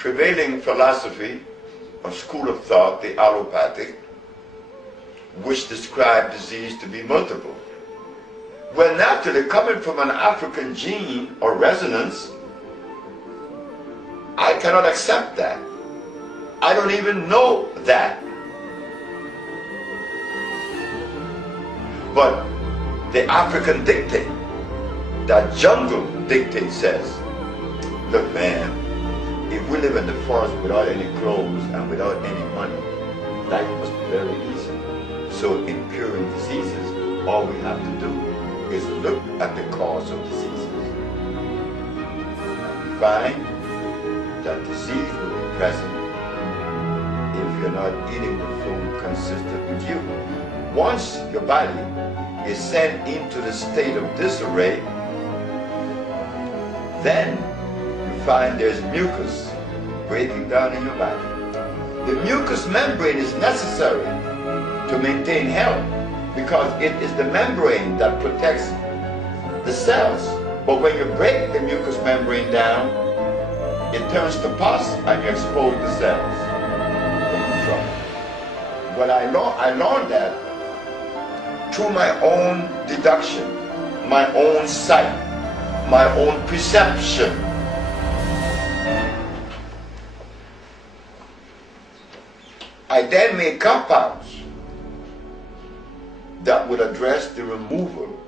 prevailing philosophy or school of thought, the allopathic, which describe disease to be multiple. Well, naturally, coming from an African gene or resonance, I cannot accept that. I don't even know that. But the African dictate, that jungle dictate says, look man, if we live in the forest without any clothes and without any money, life must be very easy. So in curing diseases, all we have to do is look at the cause of diseases. And we find that disease will be present if you're not eating the food consistent with you. Once your body is sent into the state of disarray, then you find there's mucus breaking down in your body. The mucous membrane is necessary to maintain health because it is the membrane that protects the cells. But when you break the mucous membrane down, it turns to pus and you expose the cells. Well, I learned that through my own deduction, my own sight, my own perception. I then made compounds that would address the removal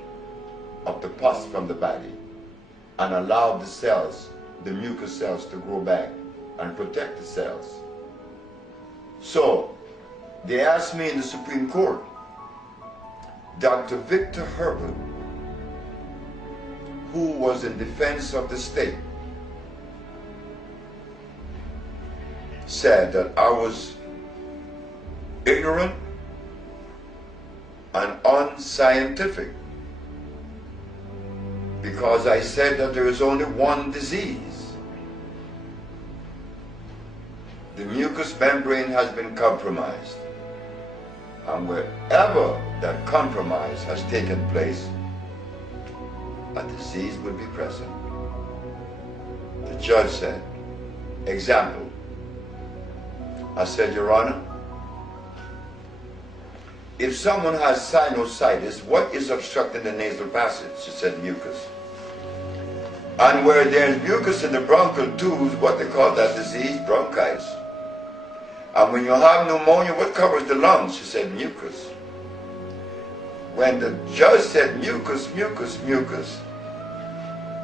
of the pus from the body and allow the cells, the mucous cells, to grow back and protect the cells. So, they asked me in the Supreme Court, Dr. Victor Herbert, who was in defense of the state, said that I was ignorant and unscientific because I said that there is only one disease. The mucous membrane has been compromised, and wherever that compromise has taken place, a disease will be present. The judge said, example. I said, Your Honor, if someone has sinusitis, what is obstructing the nasal passage? She said, mucus. And where there's mucus in the bronchial tubes, what they call that disease? Bronchitis. And when you have pneumonia, what covers the lungs? She said, mucus. When the judge said mucus, mucus, mucus,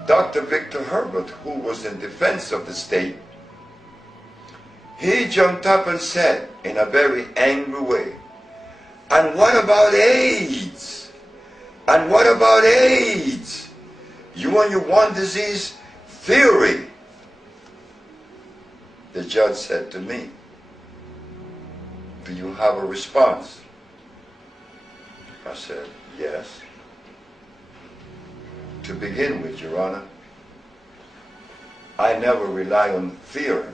Dr. Victor Herbert, who was in defense of the state, he jumped up and said in a very angry way, and what about AIDS? And what about AIDS? You and your one disease theory. The judge said to me, do you have a response? I said, yes. To begin with, Your Honor, I never rely on theory.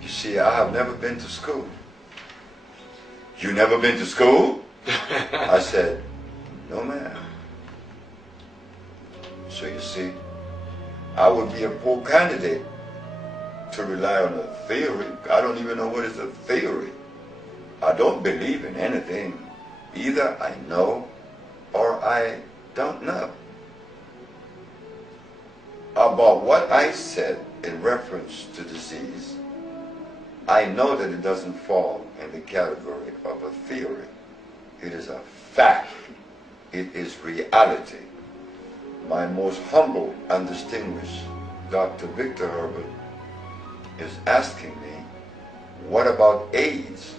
You see, I have never been to school. You never been to school? I said, no ma'am. So you see, I would be a poor candidate to rely on a theory. I don't even know what is a theory. I don't believe in anything. Either I know or I don't know. About what I said in reference to disease, I know that it doesn't fall in the category of a theory. It is a fact. It is reality. My most humble and distinguished Dr. Victor Herbert is asking me, what about AIDS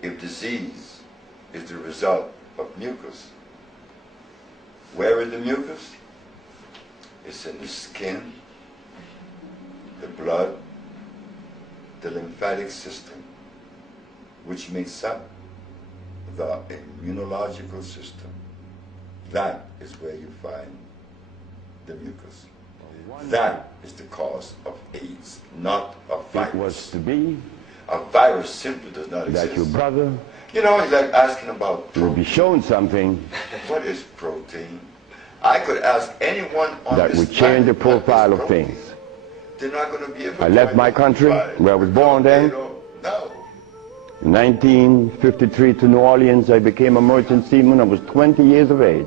if disease is the result of mucus? Where is the mucus? It's in the skin, the blood, the lymphatic system, which makes up the immunological system. That is where you find the mucus. That is the cause of AIDS, not a virus. It was to be a virus simply does not exist. that your brother You know, it's like asking about protein. will be shown something What is protein? I could ask anyone on that this would change the planet, what is profile of protein? things. they're not going to be able to I left my country, where I was born then. No. In 1953 to New Orleans, I became a merchant seaman. I was 20 years of age.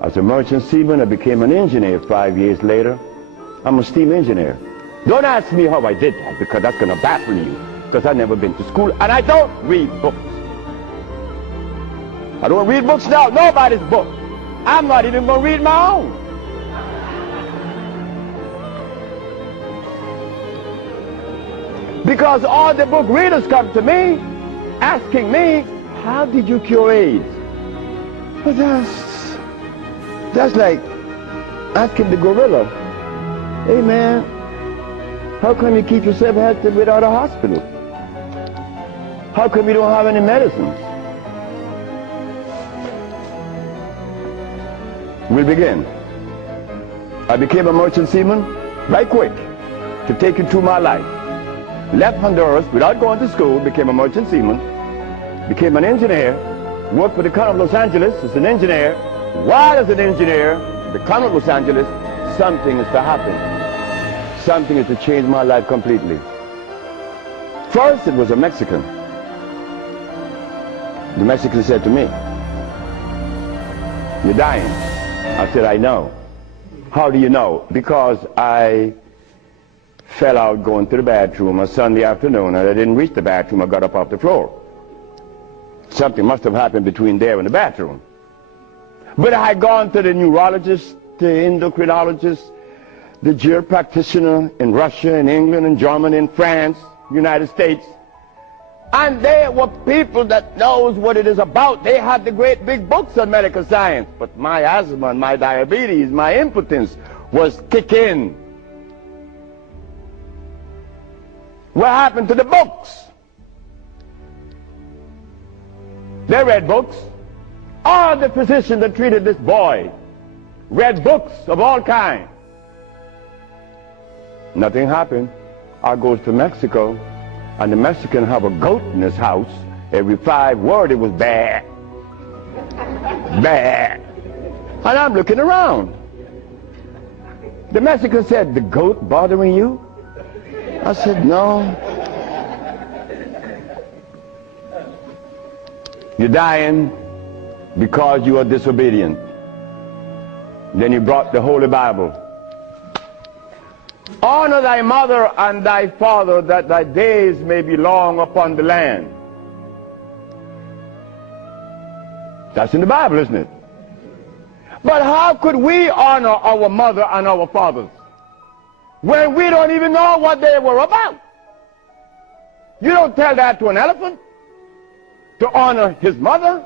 As a merchant seaman, I became an engineer 5 years later. I'm a steam engineer. Don't ask me how I did that, because that's going to baffle you, because I've never been to school, and I don't read books. I don't read books now, nobody's book. I'm not even going to read my own. Because all the book readers come to me, asking me, how did you cure AIDS? But that's like asking the gorilla, hey man, how come you keep yourself healthy without a hospital? How come you don't have any medicines? We'll begin. I became a merchant seaman right quick to take you through my life. Left Honduras without going to school, became a merchant seaman, became an engineer, worked for the County of Los Angeles as an engineer. While as an engineer, the County of Los Angeles, something is to happen. Something is to change my life completely. First, it was a Mexican. The Mexican said to me, you're dying. I said, I know. How do you know? Because I fell out going to the bathroom a Sunday afternoon, and I didn't reach the bathroom. I got up off the floor. Something must have happened between there and the bathroom. But I had gone to the neurologist, the endocrinologist, the GER practitioner in Russia, in England, in Germany, in France, United States. And they were people that knows what it is about. They had the great big books on medical science. But my asthma and my diabetes, my impotence was kicking. What happened to the books? They read books. All the physicians that treated this boy read books of all kinds. Nothing happened. I goes to Mexico, and the Mexican have a goat in his house. Every 5 words it was bad, bad. And I'm looking around. The Mexican said, the goat bothering you? I said, no. You're dying because you are disobedient. Then he brought the Holy Bible. Honor thy mother and thy father, that thy days may be long upon the land. That's in the Bible, isn't it? But how could we honor our mother and our fathers when we don't even know what they were about? You don't tell that to an elephant, to honor his mother,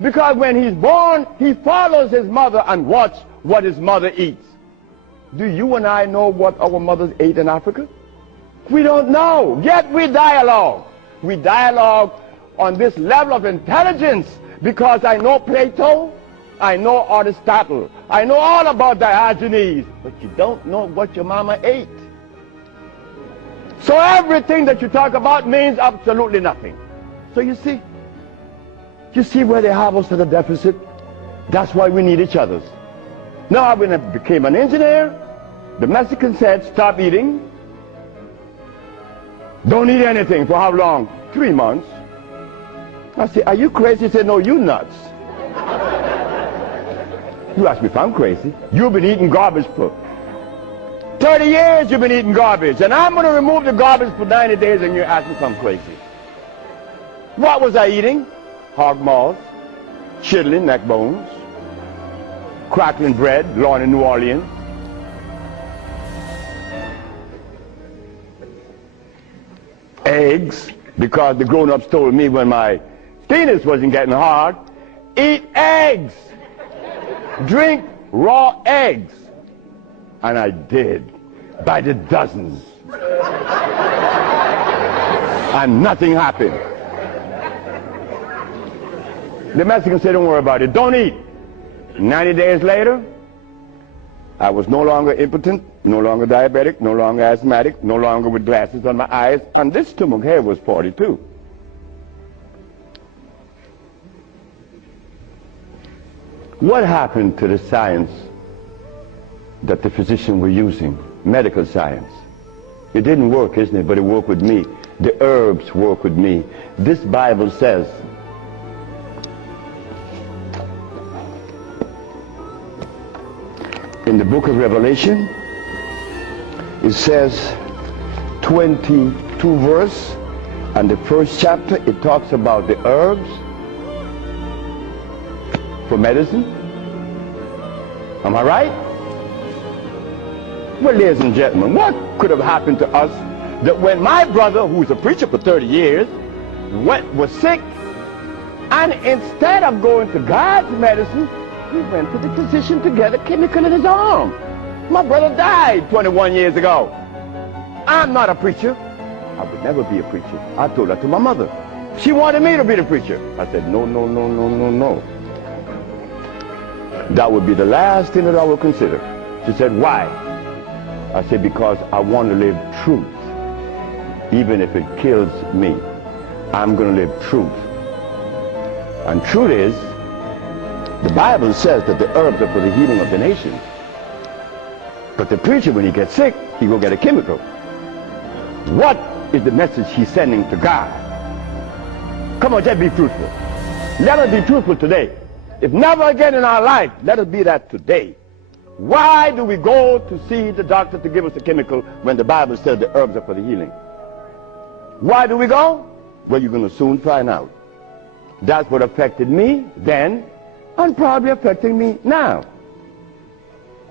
because when he's born, he follows his mother and watch what his mother eats. Do you and I know what our mothers ate in Africa? We don't know, yet we dialogue. We dialogue on this level of intelligence because I know Plato, I know Aristotle, I know all about Diogenes, but you don't know what your mama ate. So everything that you talk about means absolutely nothing. So you see where they have us at a deficit? That's why we need each other's. Now when I became an engineer, the Mexican said, stop eating. Don't eat anything. For how long? 3 months. I said, are you crazy? He said, no, you nuts. You ask me if I'm crazy. You've been eating garbage for 30 years. You've been eating garbage. And I'm going to remove the garbage for 90 days and you ask me if I'm crazy. What was I eating? Hog maws, chitlin, neck bones, crackling bread, Lorne in New Orleans. Eggs, because the grown-ups told me when my penis wasn't getting hard, eat eggs, drink raw eggs. And I did, by the dozens. And nothing happened. The Mexican said, don't worry about it, don't eat. 90 days later, I was no longer impotent, no longer diabetic, no longer asthmatic, no longer with glasses on my eyes, and this stomach hair was 42. What happened to the science that the physicians were using? medical science. It didn't work, isn't it? But it worked with me. The herbs work with me. This Bible says, in the book of Revelation, it says 22 verse, and the first chapter, it talks about the herbs for medicine. Am I right? Well, ladies and gentlemen, what could have happened to us that when my brother, who's a preacher for 30 years, was sick, and instead of going to God's medicine, he went to the physician to get a chemical in his arm. My brother died 21 years ago. I'm not a preacher. I would never be a preacher. I told that to my mother. She wanted me to be the preacher. I said, no, no, no, no, no, no. That would be the last thing that I would consider. She said, why? I said, because I want to live truth. Even if it kills me, I'm going to live truth. And truth is, the Bible says that the herbs are for the healing of the nations. But the preacher, when he gets sick, he will get a chemical. What is the message he's sending to God? Come on, just be truthful. Let us be truthful today. If never again in our life, let us be that today. Why do we go to see the doctor to give us a chemical when the Bible says the herbs are for the healing? Why do we go? Well, you're going to soon find out. That's what affected me then, and probably affecting me now.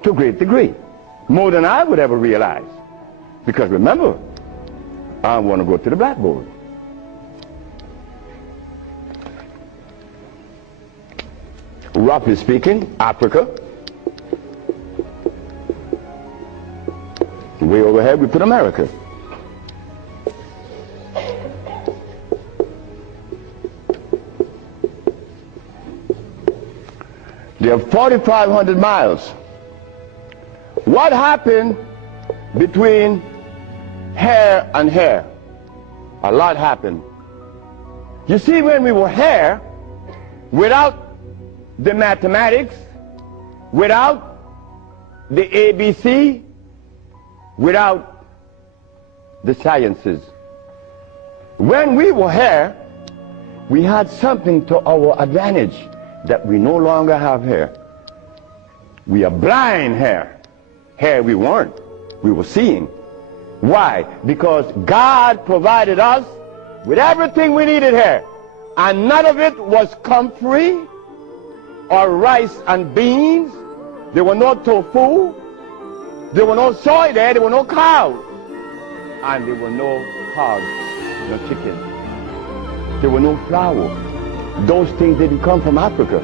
To a great degree. More than I would ever realize. Because remember, I want to go to the blackboard. Roughly speaking, Africa. Way overhead, we put America. They have 4,500 miles. What happened between here and here? A lot happened. You see, when we were here, without the mathematics, without the ABC, without the sciences, when we were here, we had something to our advantage that we no longer have here. We are blind here. Here we weren't. We were seeing. Why? Because God provided us with everything we needed here. And none of it was comfrey or rice and beans. There were no tofu. There were no soy there. There were no cows. And there were no hogs, no chicken. There were no flour. Those things didn't come from Africa.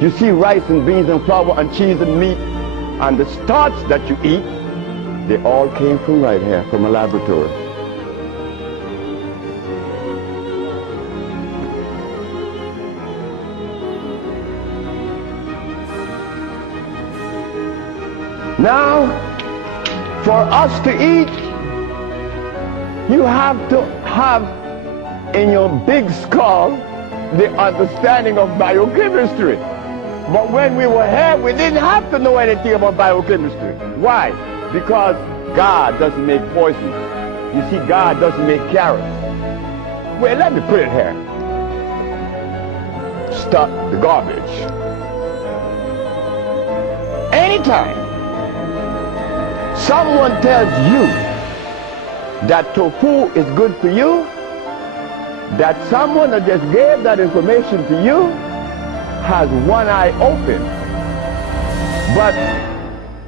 You see rice and beans and flour and cheese and meat and the starch that you eat, they all came from right here, from a laboratory. Now, for us to eat, you have to have in your big skull the understanding of biochemistry. But when we were here, we didn't have to know anything about biochemistry. Why? Because God doesn't make poison. You see, God doesn't make carrots. Well, let me put it here. Stop the garbage. Anytime someone tells you that tofu is good for you, that someone that just gave that information to you has one eye open. But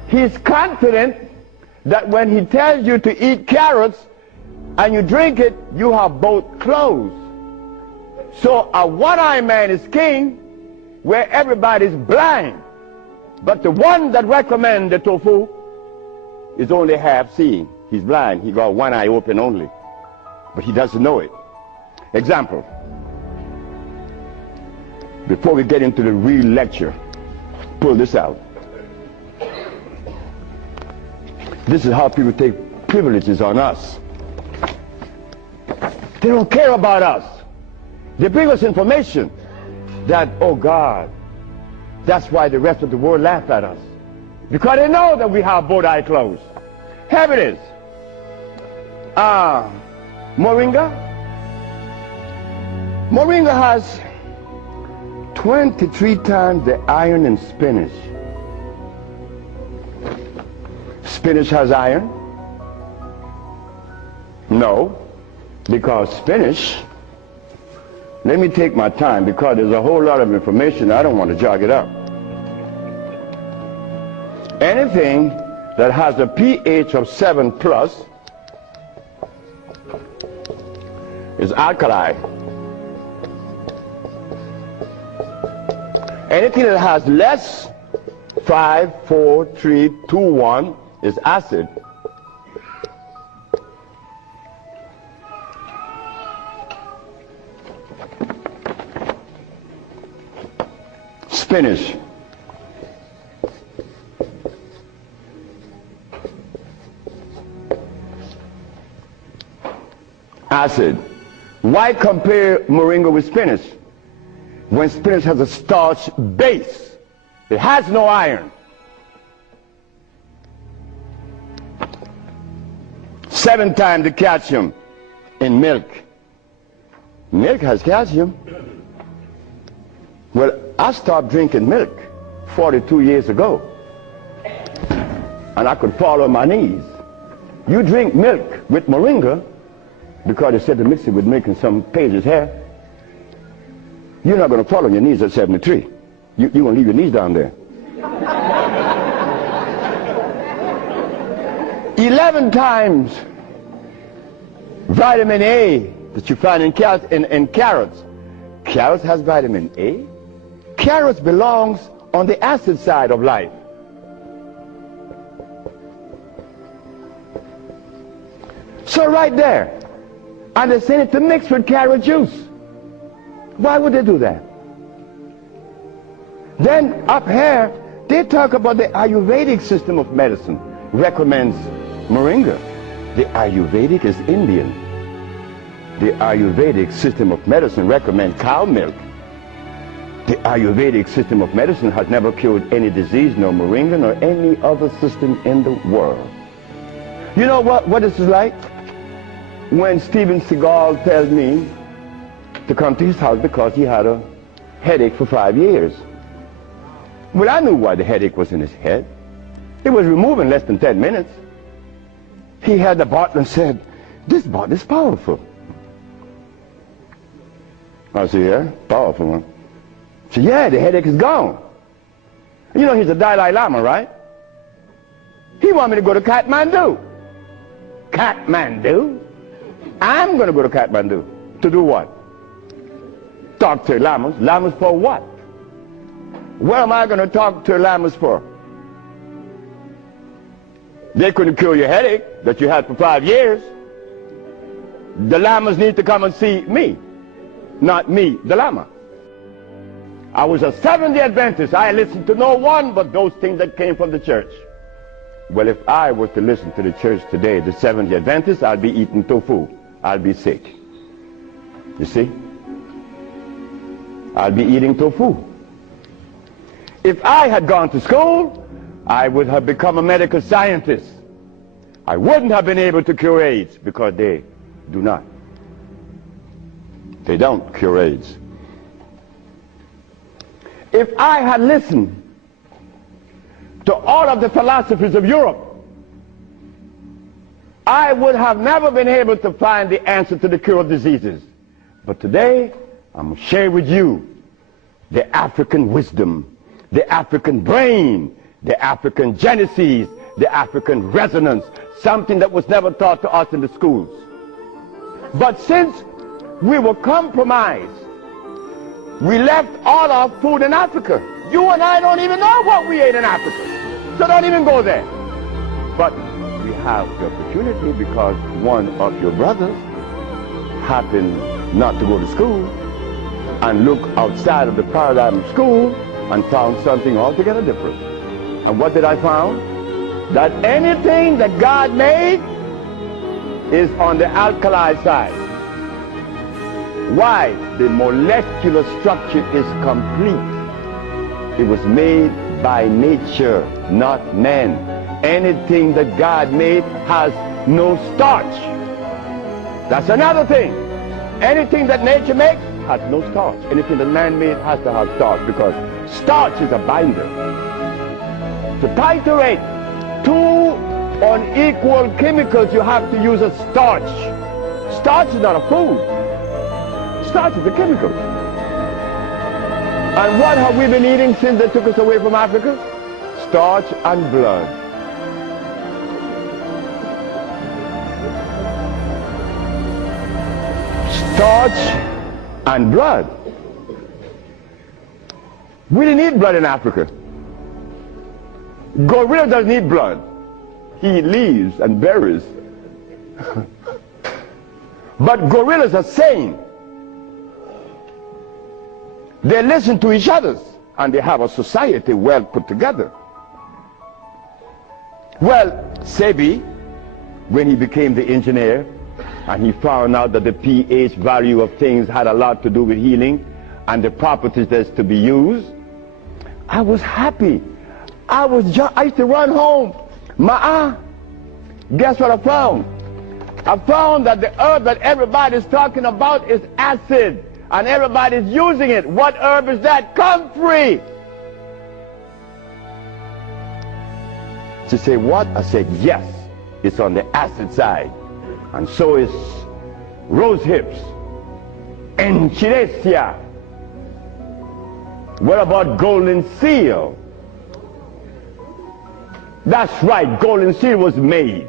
he's confident that when he tells you to eat carrots and you drink it, you have both closed. So a one-eyed man is king where everybody's blind. But the one that recommends the tofu is only half seeing. He's blind. He got one eye open only. But he doesn't know it. Example. Before we get into the real lecture, pull this out. This is how people take privileges on us. They don't care about us. They bring us information that, oh God, that's why the rest of the world laugh at us. Because they know that we have both eyes closed. Here it is. Moringa. Moringa has 23 times the iron in spinach. Spinach has iron? No, because spinach, let me take my time because there's a whole lot of information. I don't want to jog it up. Anything that has a pH of 7 plus is alkali. Anything that has less 5, 4, 3, 2, 1 is acid. Spinach. Acid. Why compare moringa with spinach? When spinach has a starch base, it has no iron. 7 times the calcium in milk. Milk has calcium. Well, I stopped drinking milk 42 years ago, and I could fall on my knees. You drink milk with moringa, because they said to mix it with milk and some pages here, you're not going to fall on your knees at 73. You're going to leave your knees down there. 11 times vitamin A that you find in carrots. Carrots has vitamin A. Carrots belongs on the acid side of life. So right there, and they say it to mix with carrot juice. Why would they do that? Then up here, they talk about the Ayurvedic system of medicine recommends moringa. The Ayurvedic is Indian. The Ayurvedic system of medicine recommends cow milk. The Ayurvedic system of medicine has never cured any disease, nor moringa, nor any other system in the world. You know what this is like? When Steven Seagal tells me to come to his house because he had a headache for 5 years. Well, I knew why the headache was in his head. It was removed in less than 10 minutes. He had the bottle and said, "This bottle is powerful." I said, "Yeah, powerful, huh?" He said, "Yeah, the headache is gone." You know, he's a Dalai Lama, right? He wanted me to go to Kathmandu. Kathmandu? I'm going to go to Kathmandu. To do what? Talk to lamas. Lamas for what? What am I going to talk to lamas for? They couldn't cure your headache that you had for 5 years. The lamas need to come and see me, not me, the lama. I was a Seventh-day Adventist. I listened to no one but those things that came from the church. Well, if I was to listen to the church today, the Seventh-day Adventist, I'd be eating tofu. I'll be sick. You see? I'll be eating tofu. If I had gone to school, I would have become a medical scientist. I wouldn't have been able to cure AIDS because they do not. They don't cure AIDS. If I had listened to all of the philosophies of Europe, I would have never been able to find the answer to the cure of diseases. But today, I'm going to share with you the African wisdom, the African brain, the African genesis, the African resonance, something that was never taught to us in the schools. But since we were compromised, we left all our food in Africa. You and I don't even know what we ate in Africa. So don't even go there. But we have the opportunity because one of your brothers happened not to go to school and look outside of the paradigm of school and found something altogether different. And what did I find? That anything that God made is on the alkali side. Why? The molecular structure is complete. It was made by nature, not man. anything that God made has no starch. That's another thing. Anything that nature makes has no starch. Anything that man made has to have starch, because starch is a binder. To titrate two unequal chemicals, you have to use a starch. Starch is not a food. Starch is a chemical. And what have we been eating since they took us away from Africa? Starch and blood. Starch and blood. We didn't eat blood in Africa. Gorilla doesn't eat blood. He eats leaves and berries. But gorillas are sane. They listen to each other, and they have a society well put together. Well, Sebi, when he became the engineer, and he found out that the pH value of things had a lot to do with healing and the properties that's to be used, I was happy. I used to run home. Guess what I found? I found that the herb that everybody's talking about is acid, and everybody's using it. What herb is that? Comfrey. She said, what? I said, yes, it's on the acid side. And so is rose hips, enchirecia. What about golden seal? That's right, golden seal was made.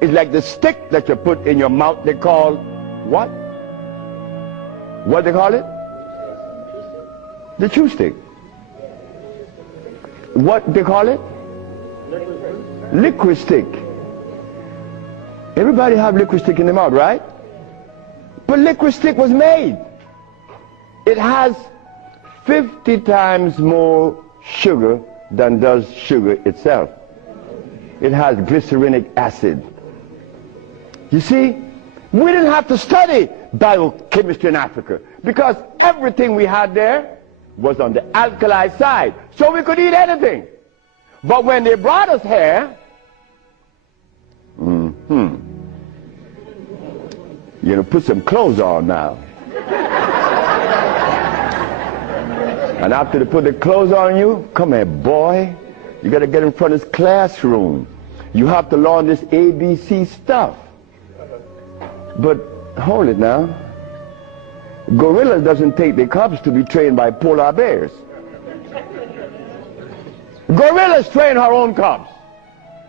It's like the stick that you put in your mouth. They call what? What they call it? The chew stick. What they call it? Liquid stick. Everybody have liquid stick in the mouth, right? But liquid stick was made. It has 50 times more sugar than does sugar itself. It has glycerinic acid. You see, we didn't have to study biochemistry in Africa, because everything we had there was on the alkali side, so we could eat anything. But when they brought us here, you know, put some clothes on now. And after they put the clothes on you, come here, boy. You got to get in front of this classroom. You have to learn this ABC stuff. But hold it now. Gorillas doesn't take their cubs to be trained by polar bears. Gorillas train her own cubs.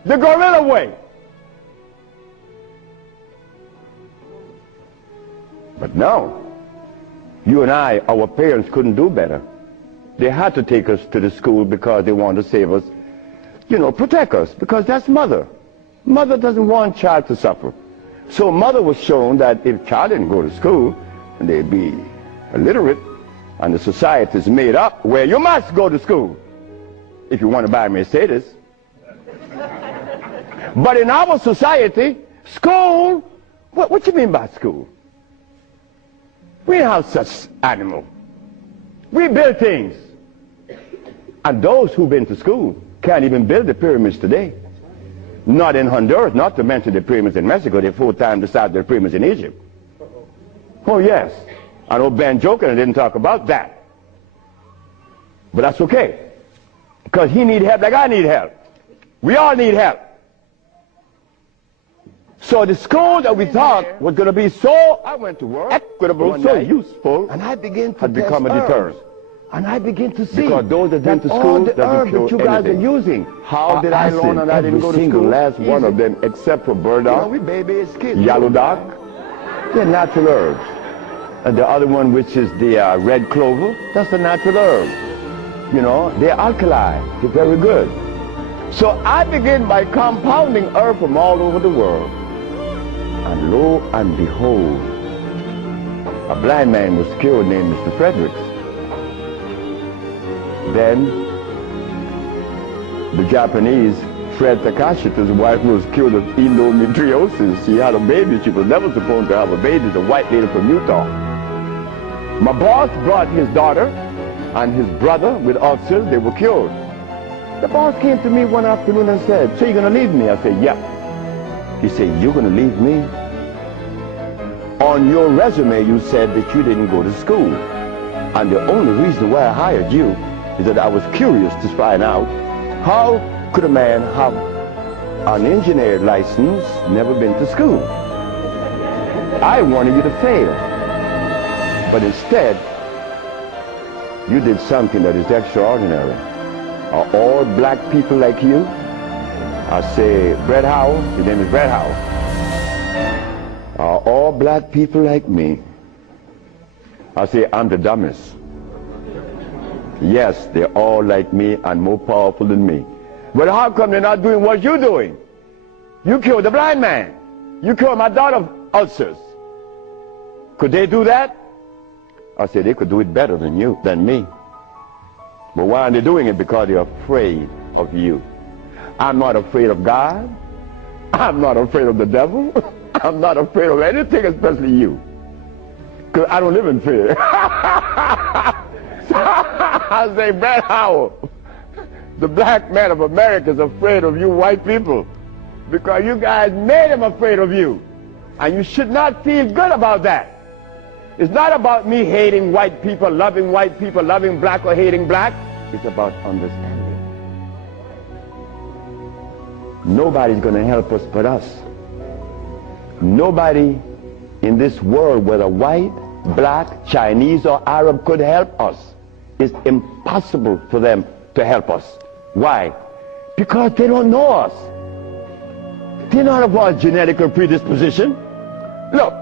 The gorilla way. But no, you and I, our parents couldn't do better. They had to take us to the school because they wanted to save us, you know, protect us, because that's mother. Mother doesn't want child to suffer. So mother was shown that if child didn't go to school, they'd be illiterate, and the society is made up where you must go to school if you want to buy a Mercedes. But in our society, school, what you mean by school? We don't have such animal. We build things. And those who've been to school can't even build the pyramids today. Not in Honduras, not to mention the pyramids in Mexico. They're 4 times the size of the pyramids in Egypt. Oh yes. I know Ben joking and didn't talk about that. But that's okay. Because he need help like I need help. We all need help. So the school that we thought was going to be so, I went to work, equitable, so useful, and I began to had become a deterrent. And I begin to see because those that went to school, the herbs that you guys are using. How did I learn and I didn't go to school? Last one of them, except for burdock, yellow dock, they're natural herbs. And the other one, which is the red clover, that's a natural herb. You know, they're alkali. They're very good. So I begin by compounding herb from all over the world. And lo and behold, a blind man was cured named Mr. Fredericks. Then the Japanese, Fred Takashi, his wife was cured of endometriosis. She had a baby. She was never supposed to have a baby. It's a white lady from Utah. My boss brought his daughter and his brother with ulcers. They were cured. The boss came to me one afternoon and said, so you're going to leave me? I said, yep. He said, you're going to leave me? On your resume, you said that you didn't go to school. And the only reason why I hired you is that I was curious to find out how could a man have an engineer license, never been to school. I wanted you to fail. But instead, you did something that is extraordinary. Are all black people like you? I say, Brett Howell, his name is Brett Howell. Are all black people like me? I say, I'm the dumbest. Yes, they're all like me and more powerful than me. But how come they're not doing what you're doing? You killed the blind man. You killed my daughter of ulcers. Could they do that? I said, they could do it better than you, than me. But why aren't they doing it? Because they're afraid of you. I'm not afraid of God. I'm not afraid of the devil. I'm not afraid of anything, especially you. Because I don't live in fear. I say, Brett Howell, the black man of America is afraid of you white people because you guys made him afraid of you. And you should not feel good about that. It's not about me hating white people, loving black or hating black. It's about understanding. Nobody's going to help us but us. Nobody in this world, whether white, black, Chinese, or Arab, could help us. It's impossible for them to help us. Why? Because they don't know us. They're not of our genetic predisposition. Look,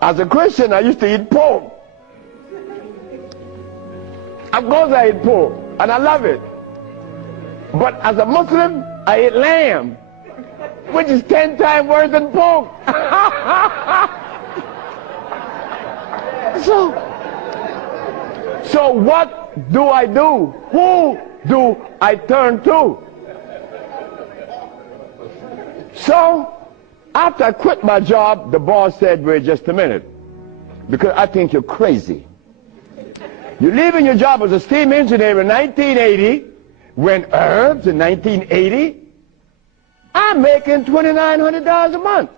as a Christian, I used to eat pork. Of course I eat pork, and I love it. But as a Muslim, I eat lamb, which is 10 times worse than pork. So what do I do? Who do I turn to? So after I quit my job, the boss said, wait just a minute, because I think you're crazy. You're leaving your job as a steam engineer in 1980, when herbs in 1980, I'm making $2,900 a month.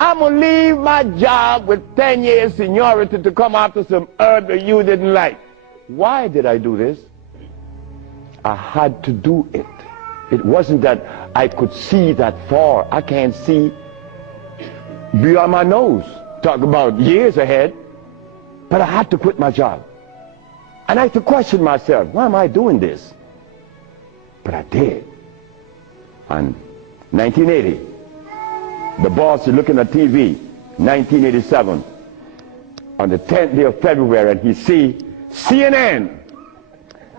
I'm going to leave my job with 10 years seniority to come after some herb that you didn't like. Why did I do this? I had to do it. It wasn't that I could see that far. I can't see beyond my nose. Talk about years ahead. But I had to quit my job. And I had to question myself, why am I doing this? But I did. And 1980, the boss is looking at TV, 1987, on the 10th day of February, and he see CNN,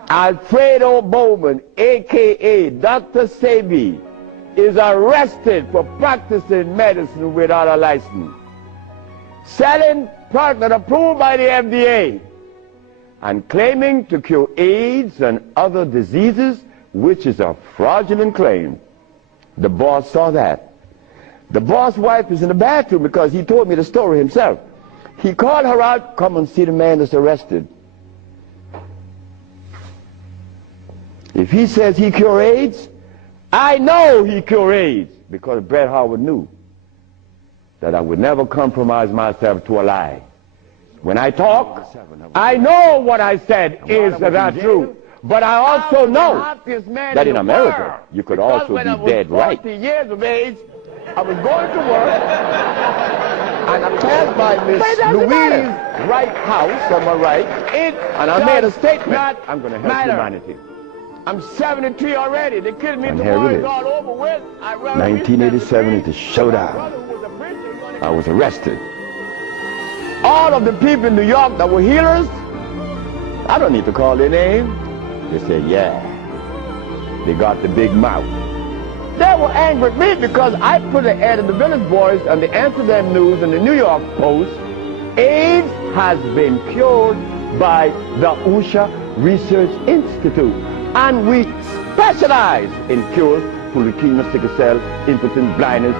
Alfredo Bowman, a.k.a. Dr. Sebi, is arrested for practicing medicine without a license, selling product not approved by the FDA, and claiming to cure AIDS and other diseases, which is a fraudulent claim. The boss saw that. The boss' wife is in the bathroom because he told me the story himself. He called her out, come and see the man that's arrested. If he says he cure AIDS, I know he cure AIDS, because Brett Howard knew that I would never compromise myself to a lie. When I talk, I know what I said is not true. But I also know that in America, you could also be dead right. 40 years of age, I was going to work, and I passed by Miss Louise Wright House on my right, and I made a statement. I'm going to help humanity. I'm 73 already. They killed me tomorrow. It's all over with. 1987 is the showdown. I was arrested. All of the people in New York that were healers, I don't need to call their name. They said, yeah, they got the big mouth. They were angry at me because I put an ad in the Village Voice and the Amsterdam News and the New York Post. AIDS has been cured by the USHA Research Institute. And we specialize in cures for leukemia, sickle cell, impotence, blindness,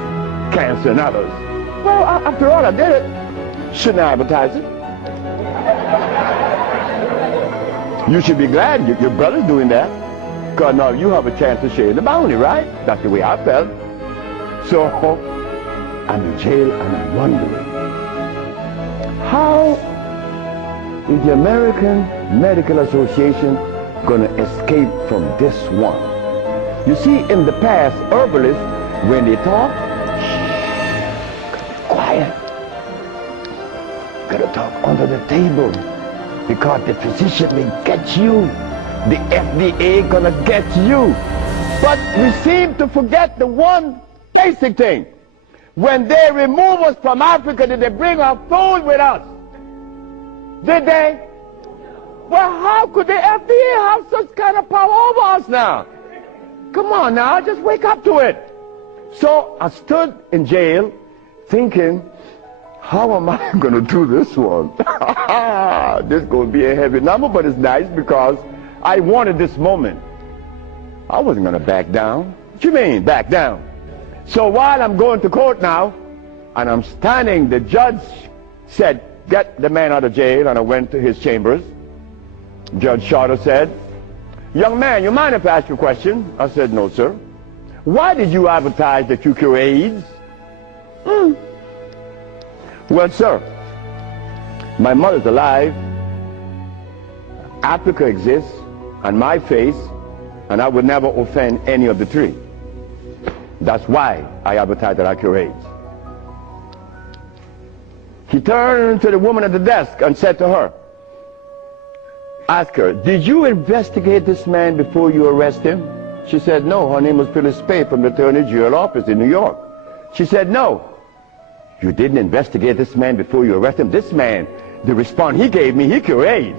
cancer, and others. Well, after all, I did it. Shouldn't I advertise it? You should be glad your brother's doing that. because now you have a chance to share in the bounty, right? That's the way I felt. So I'm in jail and I'm wondering, how is the American Medical Association going to escape from this one? You see, in the past, herbalists, when they talk, quiet. Gotta talk under the table, because the physician may get you. The FDA gonna get you. But we seem to forget the one basic thing. When they remove us from Africa, did they bring our food with us? Did they? Well, how could the FDA have such kind of power over us now? Come on now, just wake up to it. So I stood in jail thinking, how am I going to do this one? This is going to be a heavy number, but it's nice because I wanted this moment. I wasn't going to back down. What you mean, back down? So while I'm going to court now, and I'm standing, the judge said, get the man out of jail, and I went to his chambers. Judge Shorter said, young man, you mind if I ask you a question? I said, no, sir. Why did you advertise that you cure AIDS? Well, sir, my mother's alive, Africa exists, and my face, and I would never offend any of the three. That's why I advertise that I cure AIDS. He turned to the woman at the desk and said to her, ask her, did you investigate this man before you arrest him? She said, no. Her name was Phyllis Spade from the Attorney General office in New York. She said, no. You didn't investigate this man before you arrest him? This man, the response he gave me, he cured AIDS.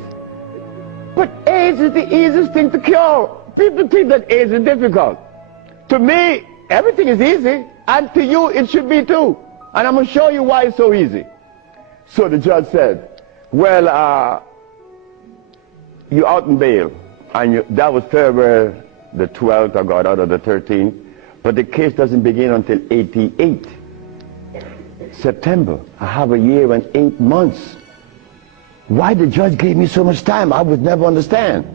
But AIDS is the easiest thing to cure. People think that AIDS is difficult. To me, everything is easy, and to you it should be too. And I'm going to show you why it's so easy. So the judge said, well, you out in bail, and that was February the 12th, I got out of the 13th, but the case doesn't begin until 88. September, I have a year and 8 months. Why the judge gave me so much time, I would never understand.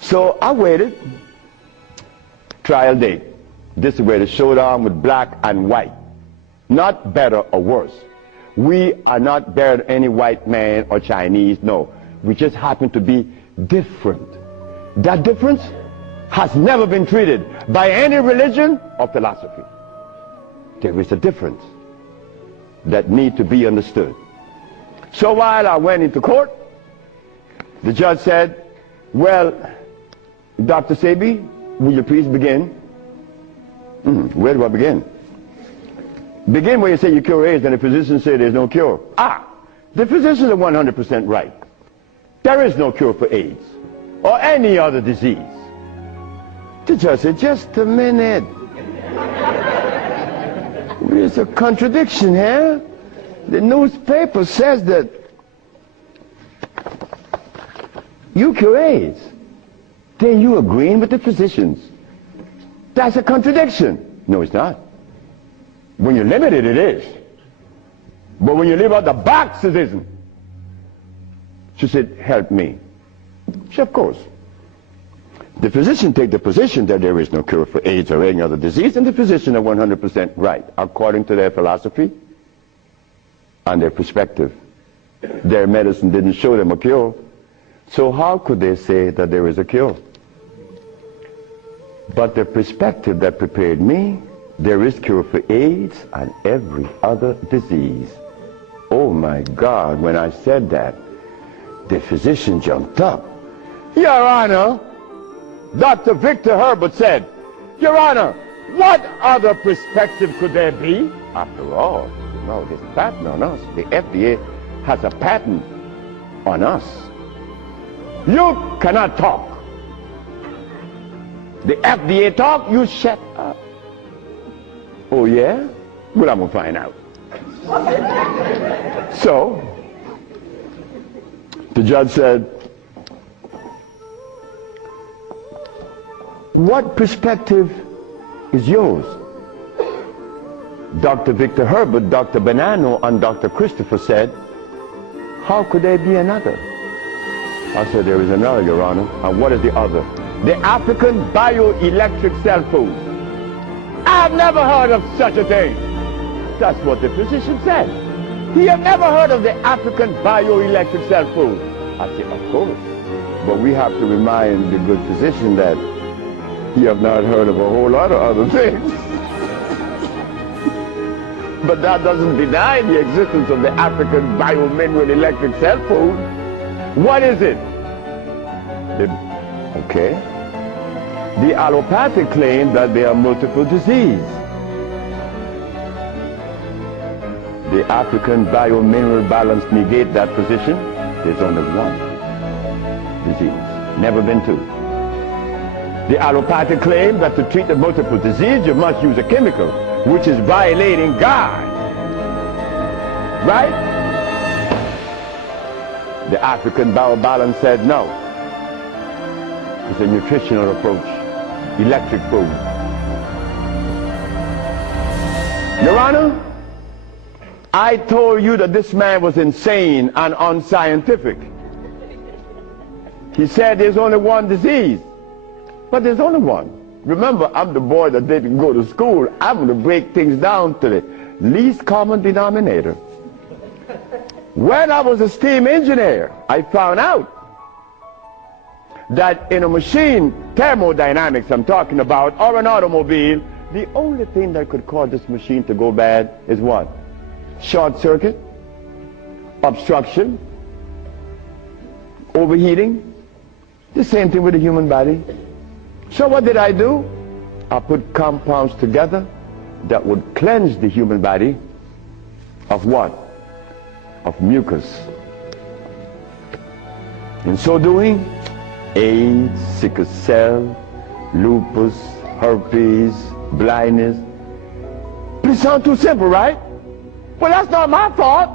So I waited. Trial date. This is where the showdown with black and white. Not better or worse. We are not better than any white man or Chinese, no. We just happen to be different. That difference has never been treated by any religion or philosophy. There is a difference that needs to be understood. So while I went into court, the judge said, well, Dr. Sebi, will you please begin? Where do I begin? Begin where you say you cure AIDS and the physicians say there's no cure. The physicians are 100% right. There is no cure for AIDS or any other disease. The judge said, just a minute. There's a contradiction here. The newspaper says that you cure AIDS. Then you agreeing with the physicians. That's a contradiction. No, it's not. When you're limited, it is. But when you leave out the box, it isn't. She said, help me. She said, of course. The physician take the position that there is no cure for AIDS or any other disease, and the physician are 100% right, according to their philosophy and their perspective. Their medicine didn't show them a cure. So how could they say that there is a cure? But the perspective that prepared me, there is cure for AIDS and every other disease. Oh my God, when I said that, the physician jumped up. Your Honor, Dr. Victor Herbert said, Your Honor, what other perspective could there be? After all, you know, there's a patent on us. The FDA has a patent on us. You cannot talk. The FDA talk, you shut up. Oh yeah? Well, I'm gonna find out. So, the judge said, what perspective is yours? Dr. Victor Herbert, Dr. Bonanno, and Dr. Christopher said, how could there be another? I said, there is another, Your Honor. And what is the other? the African bioelectric cell phone. I've never heard of such a thing. That's what the physician said. He had never heard of the African bioelectric cell phone. I said, of course. But we have to remind the good physician that he have not heard of a whole lot of other things. But that doesn't deny the existence of the African biomineral electric cell phone. What is it? Okay. The allopathic claim that there are multiple diseases. The African biomineral balance negate that position. There's only one disease, never been two. The allopathic claim that to treat the multiple disease you must use a chemical, which is violating God. Right? The African biobalance said no. It's a nutritional approach, electric food. Your Honor, I told you that this man was insane and unscientific. He said there's only one disease, but there's only one. Remember, I'm the boy that didn't go to school. I'm going to break things down to the least common denominator. When I was a steam engineer, I found out that in a machine, thermodynamics I'm talking about, or an automobile, the only thing that could cause this machine to go bad is what? Short circuit, obstruction, overheating. The same thing with the human body. So what did I do? I put compounds together that would cleanse the human body of what? Of mucus. In so doing, AIDS, sickle cell, lupus, herpes, blindness. But it sounds too simple, right? Well, that's not my fault.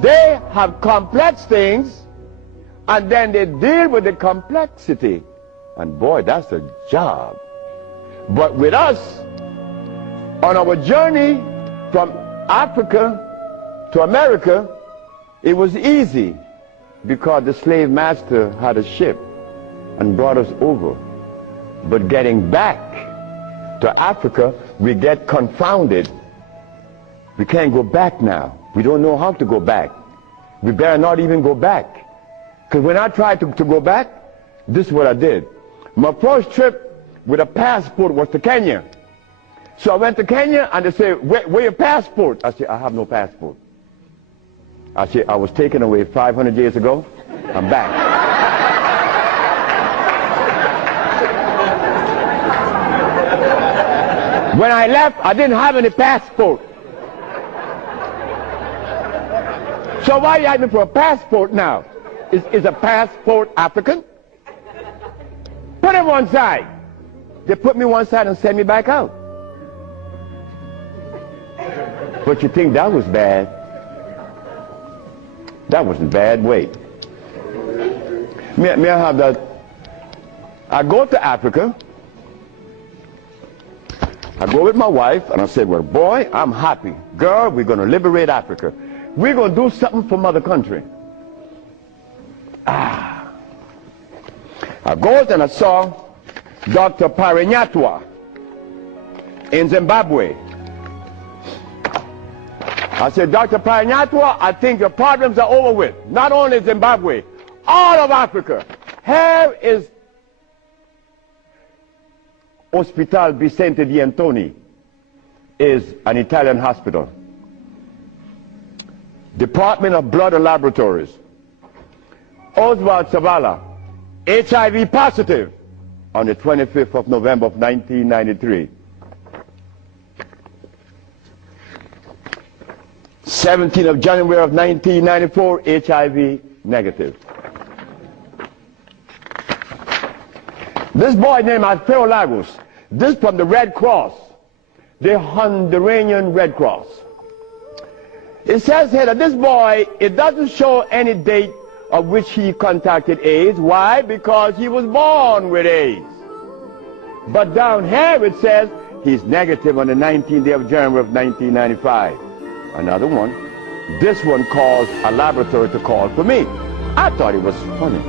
They have complex things, and then they deal with the complexity. And boy, that's a job. But with us, on our journey from Africa to America, it was easy because the slave master had a ship and brought us over. But getting back to Africa, we get confounded. We can't go back now. We don't know how to go back. We better not even go back. Because when I tried to go back, this is what I did. My first trip with a passport was to Kenya. So I went to Kenya and they said, where your passport? I said, I have no passport. I said, I was taken away 500 years ago. I'm back. When I left, I didn't have any passport. So why are you asking for a passport now? Is a passport African? Put it one side. They put me one side and send me back out. But you think that was bad? That wasn't bad. Wait. May I have that? I go to Africa. I go with my wife and I said, well, boy, I'm happy. Girl, we're going to liberate Africa. We're going to do something for mother country. I go and I saw Dr. Parinyatwa in Zimbabwe. I said, Dr. Parinyatwa, I think your problems are over with. Not only Zimbabwe, all of Africa. Here is Hospital Vicente di Antoni, is an Italian hospital. Department of Blood and Laboratories. Oswald Savala, HIV positive on the 25th of November of 1993. 17th of January of 1994, HIV negative. This boy named Alfeo Lagos, this from the Red Cross, the Honduran Red Cross. It says here that this boy, it doesn't show any date of which he contracted AIDS. Why? Because he was born with AIDS. But down here it says he's negative on the 19th day of January of 1995. Another one. This one caused a laboratory to call for me. I thought it was funny.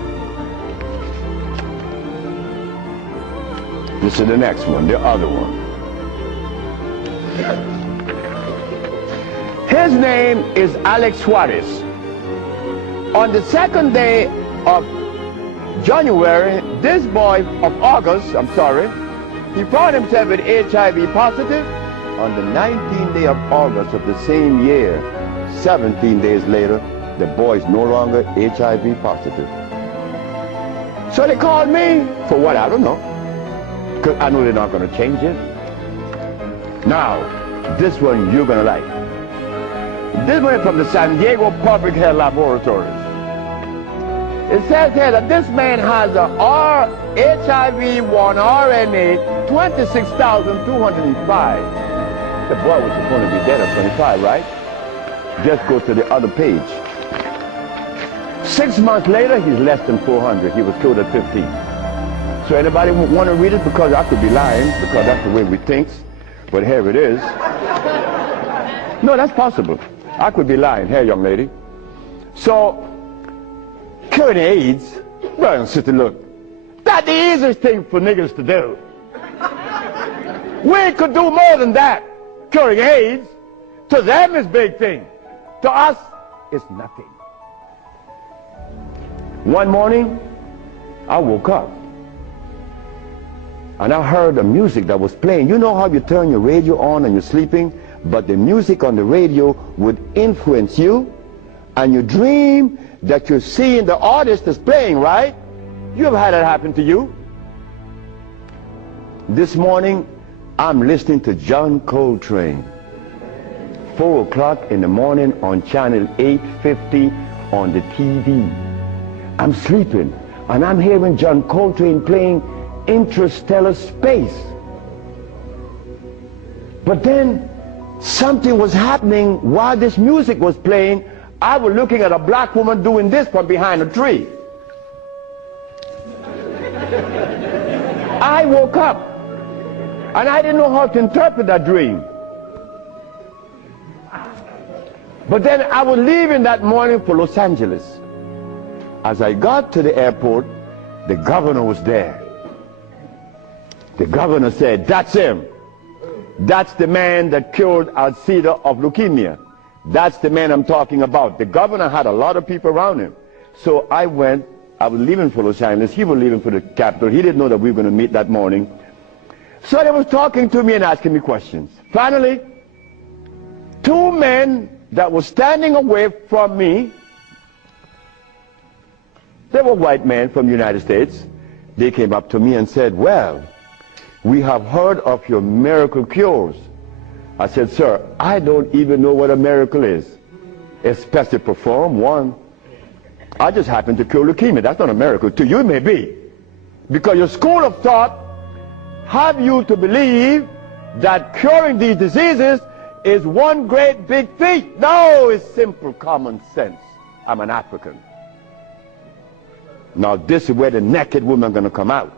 This is the next one, the other one. His name is Alex Suarez. On the second day of January, this boy of August, he found himself with HIV positive. On the 19th day of August of the same year, 17 days later, the boy is no longer HIV positive. So they called me for what? I don't know. Because I know they're not going to change it. Now, this one you're going to like. This one is from the San Diego Public Health Laboratories. It says here that this man has a HIV-1 RNA 26,205. The boy was supposed to be dead at 25, right? Just go to the other page. 6 months later, he's less than 400. He was killed at 15. So anybody want to read it? Because I could be lying, because that's the way we think. But here it is. No, that's possible. I could be lying. Here, young lady. So, curing AIDS, brother and sister, look, that's the easiest thing for niggas to do. We could do more than that. Curing AIDS, to them is big thing. To us, it's nothing. One morning, I woke up and I heard the music that was playing. You know how you turn your radio on and you're sleeping, but the music on the radio would influence you, and you dream that you're seeing the artist is playing, right? You ever had that happen to you? This morning, I'm listening to John Coltrane. 4 o'clock in the morning on channel 850 on the TV. I'm sleeping, and I'm hearing John Coltrane playing Interstellar Space. But then something was happening while this music was playing. I was looking at a black woman doing this from behind a tree. I woke up, and I didn't know how to interpret that dream. But then I was leaving that morning for Los Angeles. As I got to the airport, the governor was there. The governor said, that's him. That's the man that cured Alcida of leukemia. That's the man I'm talking about. The governor had a lot of people around him. So I went, I was leaving for Los Angeles. He was leaving for the capital. He didn't know that we were going to meet that morning. So they was talking to me and asking me questions. Finally, 2 men that were standing away from me, they were white men from the United States. They came up to me and said, well, we have heard of your miracle cures. I said, sir, I don't even know what a miracle is. Especially perform one. I just happen to cure leukemia. That's not a miracle. To you it may be. Because your school of thought have you to believe that curing these diseases is one great big feat. No, it's simple common sense. I'm an African. Now this is where the naked woman going to come out.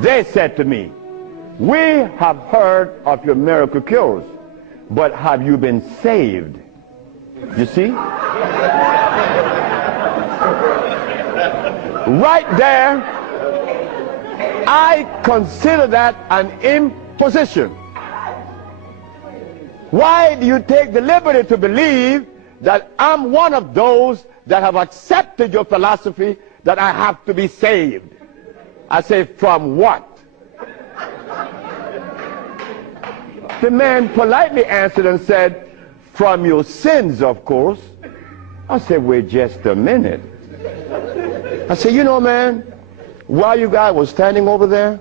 They said to me, we have heard of your miracle cures, but have you been saved? You see? Right there, I consider that an imposition. Why do you take the liberty to believe that I'm one of those that have accepted your philosophy that I have to be saved? I say, from what? The man politely answered and said, from your sins, of course. I said, wait just a minute. I said, you know, man, while you guys were standing over there,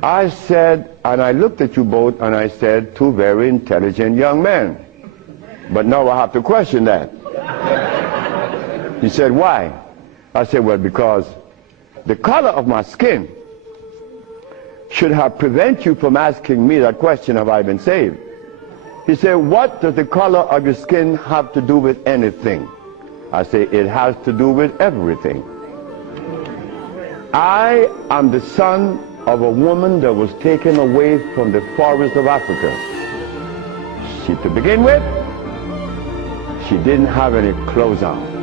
I said, and I looked at you both, and I said, 2 very intelligent young men. But now I have to question that. He said, why? I said, well, because the color of my skin should have prevented you from asking me that question, have I been saved? He said, what does the color of your skin have to do with anything? I say, it has to do with everything. I am the son of a woman that was taken away from the forest of Africa. She, to begin with, she didn't have any clothes on.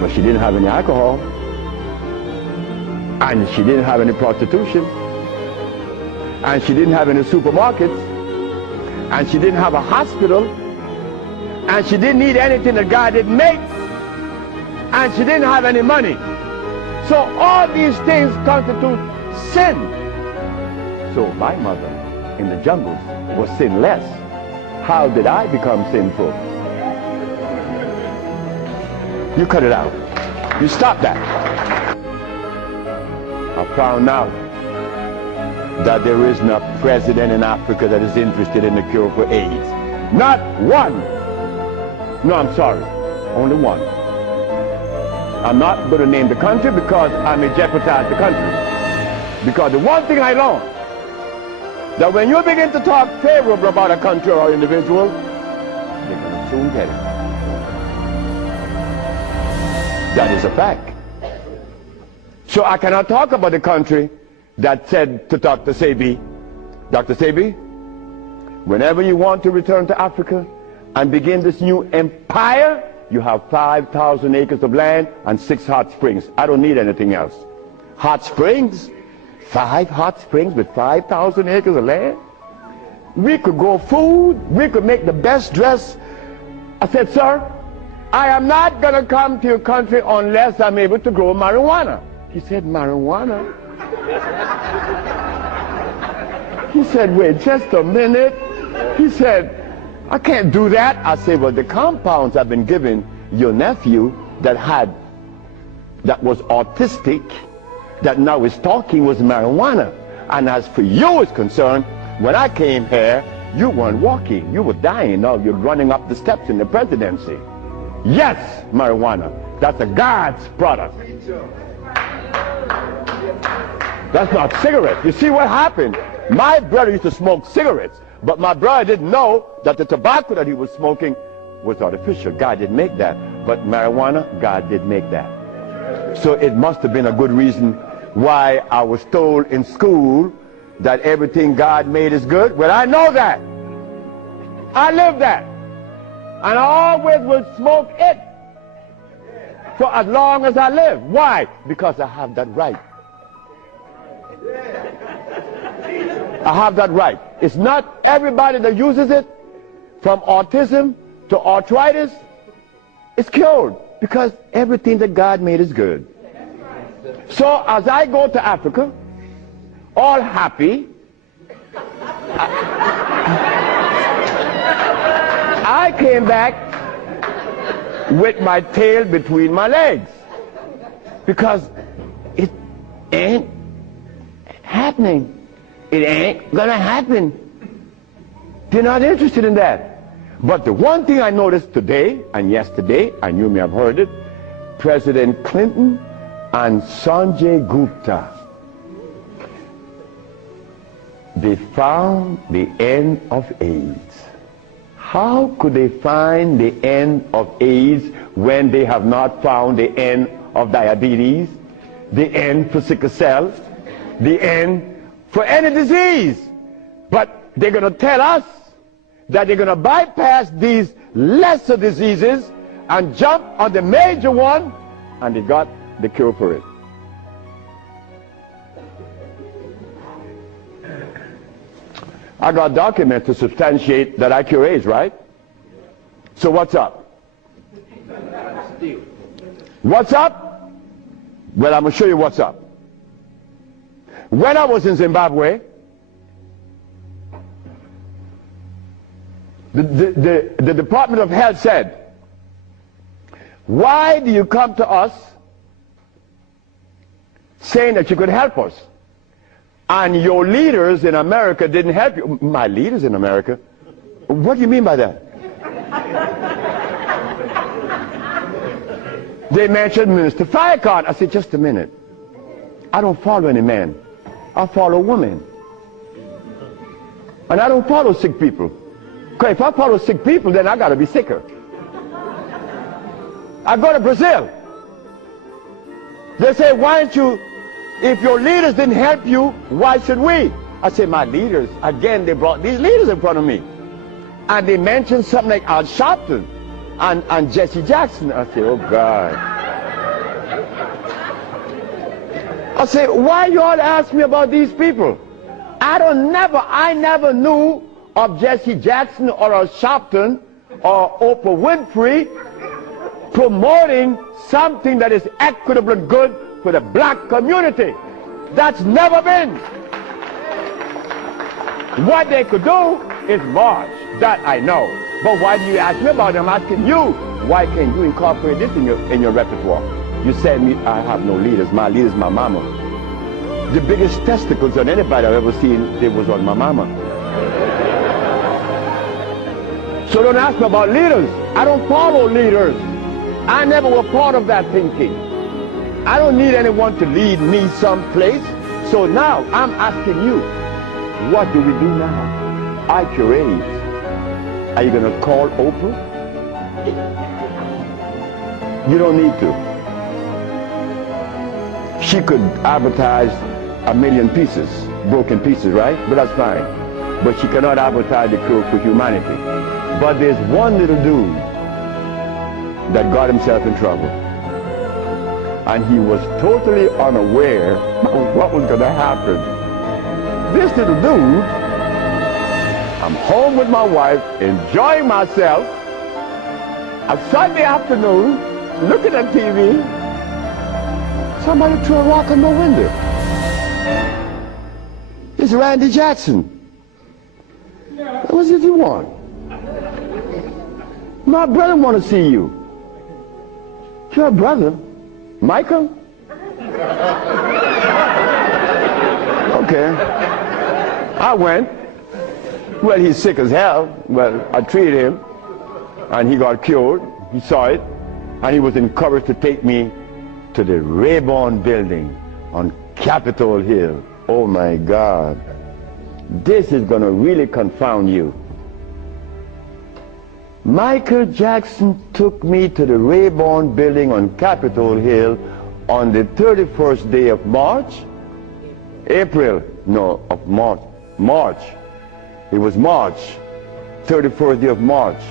But she didn't have any alcohol. And she didn't have any prostitution. And she didn't have any supermarkets. And she didn't have a hospital. And she didn't need anything that God didn't make. And she didn't have any money. So all these things constitute sin. So my mother in the jungles was sinless. How did I become sinful? You cut it out. You stop that. I found out that there isn't a president in Africa that is interested in the cure for AIDS. Not one. No, I'm sorry. Only one. I'm not going to name the country because I may jeopardize the country. Because the one thing I learned, that when you begin to talk favorable about a country or individual, they're going to soon get it. That is a fact. So I cannot talk about the country that said to Dr. Sebi, Dr. Sebi, whenever you want to return to Africa and begin this new empire, you have 5,000 acres of land and 6 hot springs. I don't need anything else. Hot springs? 5 hot springs with 5,000 acres of land? We could grow food. We could make the best dress. I said, sir, I am not going to come to your country unless I'm able to grow marijuana. He said, marijuana? He said, wait just a minute. He said, I can't do that. I said, well, the compounds I've been giving your nephew that was autistic, that now is talking, was marijuana. And as for you is concerned, when I came here, you weren't walking. You were dying. Now you're running up the steps in the presidency. Yes, marijuana. That's a God's product. That's not cigarettes. You see what happened? My brother used to smoke cigarettes, but my brother didn't know that the tobacco that he was smoking was artificial. God didn't make that. But marijuana, God did make that. So it must have been a good reason why I was told in school that everything God made is good. Well, I know that. I live that. And I always will smoke it for as long as I live. Why? Because I have that right. I have that right. It's not everybody that uses it, from autism to arthritis, is cured, because everything that God made is good. So as I go to Africa, all happy, I came back with my tail between my legs, because it ain't happening. It ain't gonna happen. They're not interested in that. But the one thing I noticed today and yesterday, and you may have heard it, President Clinton and Sanjay Gupta, they found the end of AIDS. How could they find the end of AIDS when they have not found the end of diabetes, the end for sickle cell, the end for any disease? But they're going to tell us that they're going to bypass these lesser diseases and jump on the major one, and they got the cure for it. I got documents to substantiate that I cure AIDS, right? So what's up? What's up? Well, I'm going to show you what's up. When I was in Zimbabwe, the Department of Health said, why do you come to us saying that you could help us? And your leaders in America didn't help you. My leaders in America? What do you mean by that? They mentioned Minister Firecott. I said, just a minute. I don't follow any man. I follow women. And I don't follow sick people. Because if I follow sick people, then I got to be sicker. I go to Brazil. They say, why don't you, if your leaders didn't help you, why should we? I say, my leaders, again, they brought these leaders in front of me. And they mentioned something like Al Sharpton and Jesse Jackson. I say, oh God. I say, why you all ask me about these people? I never knew of Jesse Jackson or a Sharpton or Oprah Winfrey promoting something that is equitable and good for the black community. That's never been. What they could do is march. That I know. But why do you ask me about it? I'm asking you, why can't you incorporate this in your repertoire? You said me, I have no leaders. My leader is my mama. The biggest testicles on anybody I've ever seen, it was on my mama. So don't ask me about leaders. I don't follow leaders. I never was part of that thinking. I don't need anyone to lead me someplace. So now I'm asking you, what do we do now? At your age, are you going to call Oprah? You don't need to. She could advertise 1,000,000 pieces, broken pieces, right? But that's fine. But she cannot advertise the cure for humanity. But there's one little dude that got himself in trouble. And he was totally unaware of what was going to happen. This little dude, I'm home with my wife, enjoying myself, a Sunday afternoon, looking at TV, somebody threw a rock on my window. It's Randy Jackson. What does he want? My brother want to see you. Your brother? Michael? Okay. I went. Well, he's sick as hell. Well, I treated him, and he got cured. He saw it, and he was encouraged to take me to the Rayborn building on Capitol Hill. Oh my God. This is going to really confound you. Michael Jackson took me to the Rayborn building on Capitol Hill on the 31st day of March. March. It was March, 31st day of March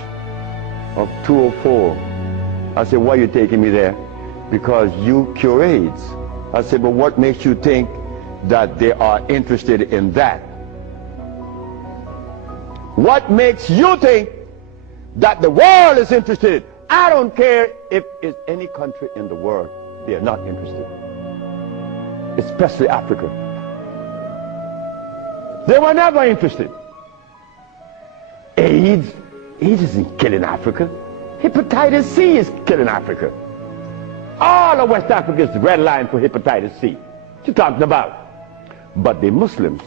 of 2004. I said, why are you taking me there? Because you cure AIDS. I said, but what makes you think that they are interested in that? What makes you think that the world is interested? I don't care if it's any country in the world, they are not interested. Especially Africa. They were never interested. AIDS isn't killing Africa. Hepatitis C is killing Africa. All of West Africa is the red line for hepatitis C. What you talking about? But they're Muslims.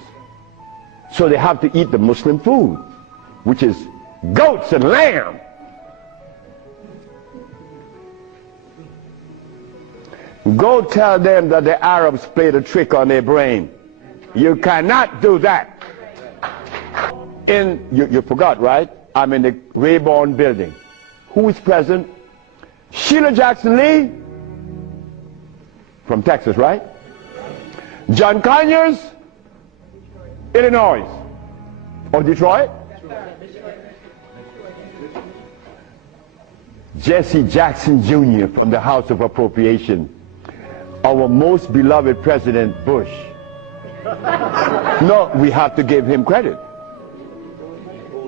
So they have to eat the Muslim food, which is goats and lamb. Go tell them that the Arabs played a trick on their brain. You cannot do that. You forgot, right? I'm in the Rayborn building. Who is present? Sheila Jackson Lee from Texas, right? John Conyers, Illinois. Or Detroit? Jesse Jackson Jr. from the House of Appropriation. Our most beloved President Bush. No, we have to give him credit.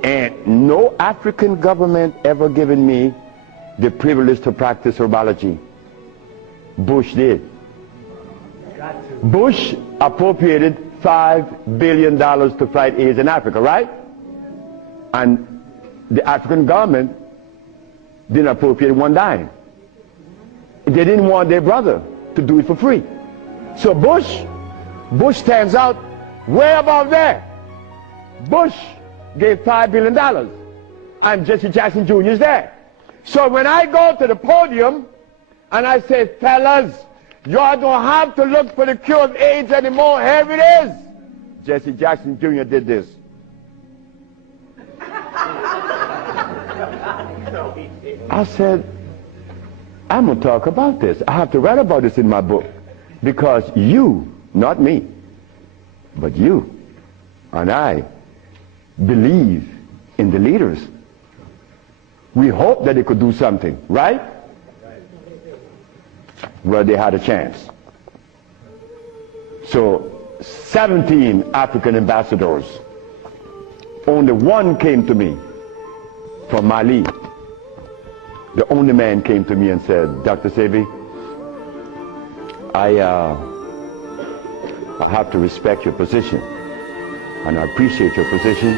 And no African government ever given me the privilege to practice herbology. Bush did. Bush appropriated $5 billion to fight AIDS in Africa, right? And the African government didn't appropriate one dime. They didn't want their brother to do it for free. So Bush stands out way above there. Bush gave $5 billion, and Jesse Jackson Jr. is there. So when I go to the podium and I say, fellas, y'all don't have to look for the cure of AIDS anymore, here it is. Jesse Jackson Jr. did this. I said, I'm going to talk about this. I have to write about this in my book, because you, not me, but you and I believe in the leaders. We hope that they could do something, right? Well, they had a chance. So 17 African ambassadors. Only one came to me from Mali. The only man came to me and said, Dr. Sebi, I have to respect your position, and I appreciate your position.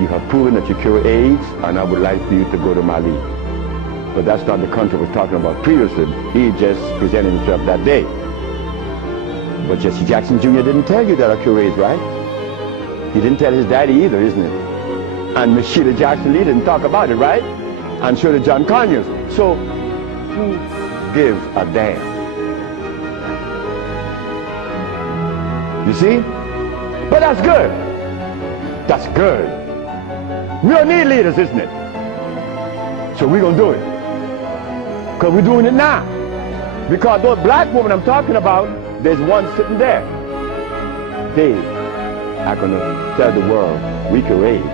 You have proven that you cure AIDS, and I would like for you to go to Mali. But that's not the country we're talking about previously. He just presented himself that day. But Jesse Jackson Jr. didn't tell you that I cure AIDS, right? He didn't tell his daddy either, isn't it? And Miss Sheila Jackson Lee didn't talk about it, right? And so did John Conyers. So who gives a damn? You see? But that's good. That's good. We don't need leaders, isn't it? So we're going to do it. Because we're doing it now. Because those black women I'm talking about, there's one sitting there. They are going to tell the world we cure AIDS.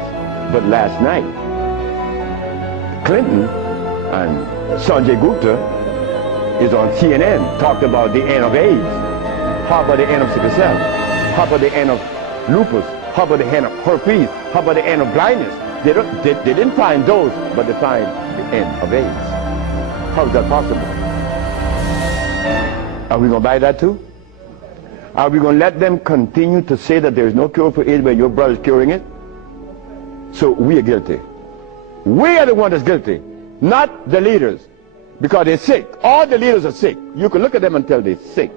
But last night, Clinton and Sanjay Gupta is on CNN talking about the end of AIDS. How about the end of sickle cell? How about the end of lupus? How about the end of herpes? How about the end of blindness? They didn't find those, but they find the end of AIDS. How is that possible? Are we going to buy that too? Are we going to let them continue to say that there is no cure for AIDS when your brother's curing it? So we are guilty. We are the one that's guilty, not the leaders, because they're sick. All the leaders are sick. You can look at them and tell they're sick.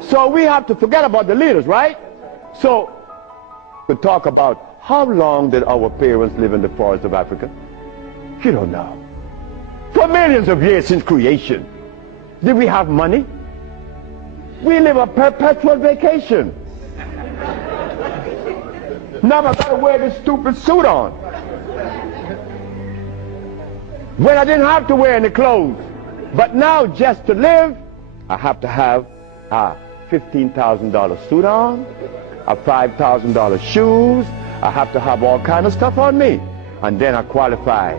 So we have to forget about the leaders, right? So we talk about how long did our parents live in the forests of Africa? You don't know. For millions of years since creation. Did we have money? We live a perpetual vacation. Now I gotta wear this stupid suit on. When I didn't have to wear any clothes. But now just to live, I have to have a $15,000 suit on, a $5,000 shoes. I have to have all kind of stuff on me. And then I qualify.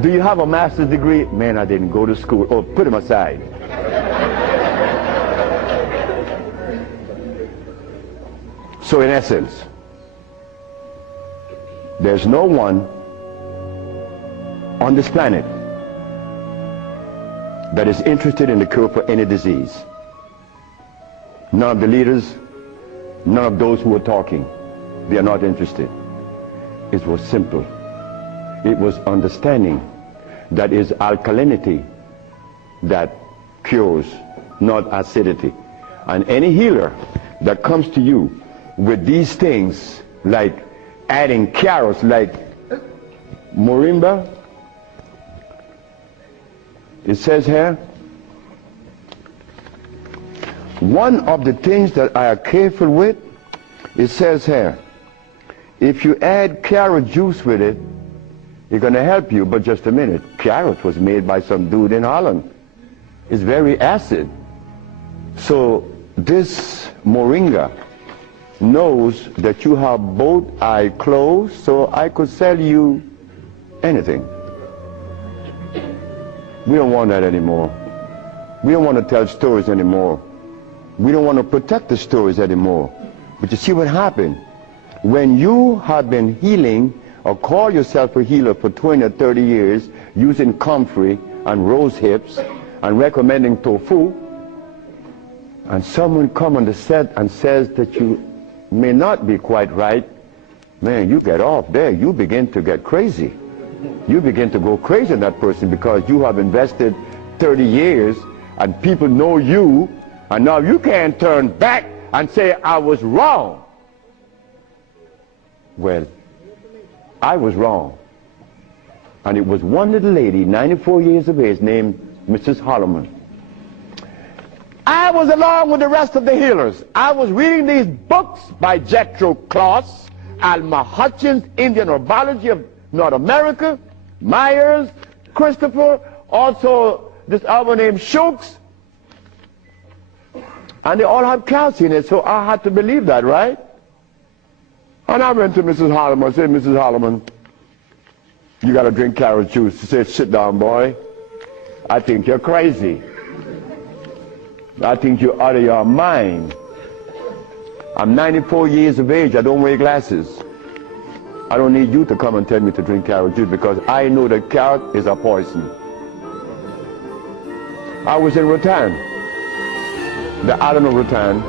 Do you have a master's degree? Man, I didn't go to school. Oh, put him aside. So in essence, there's no one on this planet that is interested in the cure for any disease. None of the leaders, none of those who are talking, they are not interested. It was simple. It was understanding that is alkalinity that cures, not acidity. And any healer that comes to you with these things, like adding carrots, like moringa, it says here, one of the things that I are careful with, it says here, if you add carrot juice with it, it's going to help you. But just a minute, carrot was made by some dude in Holland. It's very acid. So this moringa knows that you have both eyes closed, so I could sell you anything. We don't want that anymore. We don't want to tell stories anymore. We don't want to protect the stories anymore. But you see what happened? When you have been healing or call yourself a healer for 20 or 30 years using comfrey and rose hips and recommending tofu, and someone come on the set and says that you may not be quite right, man, you get off there. You begin to get crazy. You begin to go crazy on that person because you have invested 30 years and people know you, and now you can't turn back and say, I was wrong. Well, I was wrong. And it was one little lady, 94 years of age, named Mrs. Holloman. I was along with the rest of the healers. I was reading these books by Jethro Kloss, Alma Hutchins, Indian Herbology of North America, Myers, Christopher, also this other named Shooks. And they all have calcium in it, so I had to believe that, right? And I went to Mrs. Holloman. I said, Mrs. Holloman, you got to drink carrot juice. She said, sit down, boy. I think you're crazy. I think you're out of your mind. I'm 94 years of age. I don't wear glasses. I don't need you to come and tell me to drink carrot juice because I know that carrot is a poison. I was in Rattan, the island of Rattan,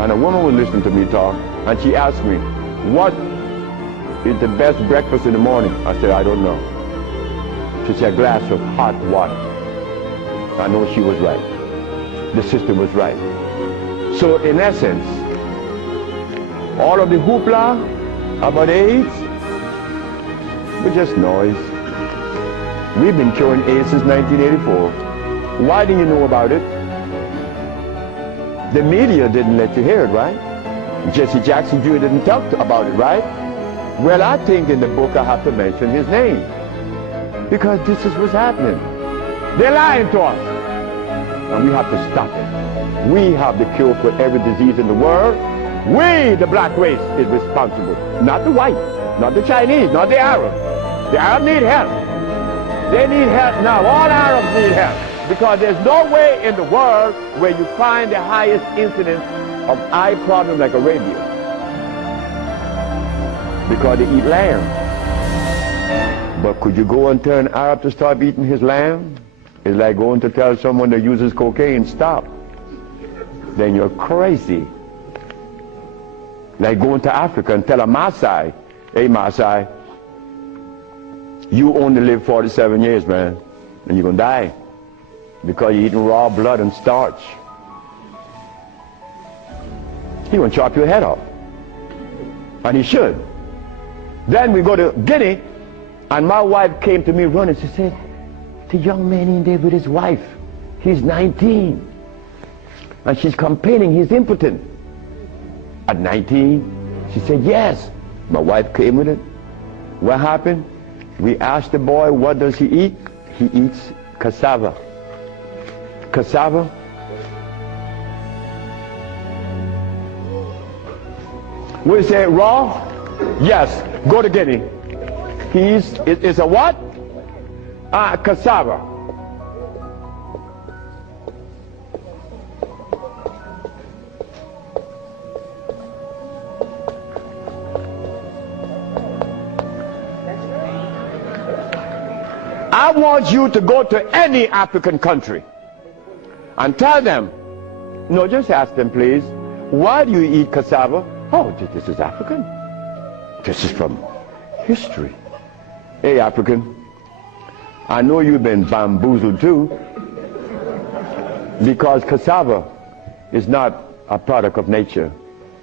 and a woman was listening to me talk, and she asked me, what is the best breakfast in the morning? I said, I don't know. She said, a glass of hot water. I know she was right. The sister was right. So in essence, all of the hoopla about AIDS was just noise. We've been curing AIDS since 1984. Why didn't you know about it? The media didn't let you hear it, right? Jesse Jackson Jr. didn't talk about it, right? Well, I think in the book I have to mention his name because this is what's happening. They're lying to us, and we have to stop it. We have the cure for every disease in the world. We, the black race, is responsible. Not the white, not the Chinese, not the Arab. The Arab need help. They need help now. All Arabs need help. Because there's no way in the world where you find the highest incidence of eye problem like Arabia. Because they eat lamb. But could you go and tell an Arab to stop eating his lamb? It's like going to tell someone that uses cocaine, stop. Then you're crazy. Like going to Africa and tell a Maasai, hey Maasai, you only live 47 years, man, and you're going to die. Because you're eating raw blood and starch. He will chop your head off. And he should. Then we go to Guinea, and my wife came to me running. She said, the young man in there with his wife, he's 19. And she's complaining he's impotent. At 19, she said, yes. My wife came with it. What happened? We asked the boy, what does he eat? He eats cassava. Cassava. We say raw? Yes. Go to Guinea. It's a what? Cassava. I want you to go to any African country and tell them, no, just ask them please, why do you eat cassava? Oh, this is African. This is from history. Hey African, I know you've been bamboozled too, because cassava is not a product of nature,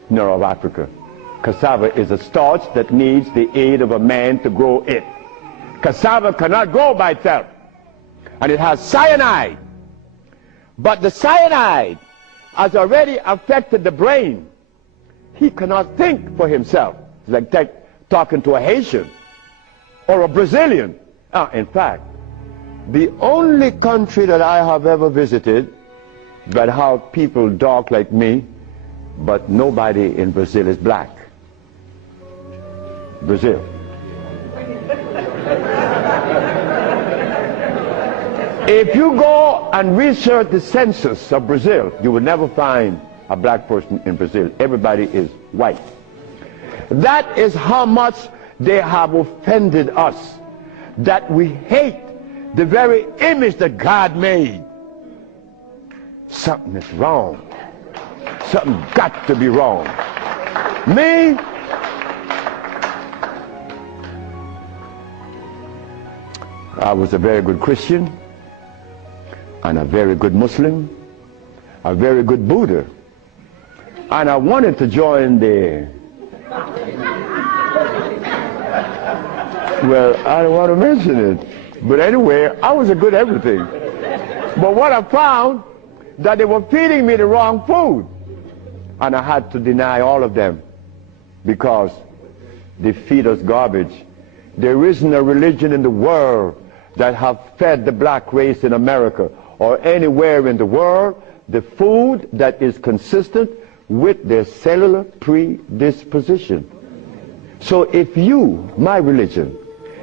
nor of Africa. Cassava is a starch that needs the aid of a man to grow it. Cassava cannot grow by itself, and it has cyanide. But the cyanide has already affected the brain. He cannot think for himself. It's like talking to a Haitian or a Brazilian. In fact, the only country that I have ever visited that have people dark like me, but nobody in Brazil is black. Brazil. If you go and research the census of Brazil, you will never find a black person in Brazil. Everybody is white. That is how much they have offended us, that we hate the very image that God made. Something is wrong. Something got to be wrong. Me, I was a very good Christian, and a very good Muslim, a very good Buddha. And I wanted to join the, well, I don't want to mention it, but anyway, I was a good everything. But what I found, that they were feeding me the wrong food, and I had to deny all of them because they feed us garbage. There isn't a religion in the world that have fed the black race in America or anywhere in the world the food that is consistent with their cellular predisposition. So if you, my religion,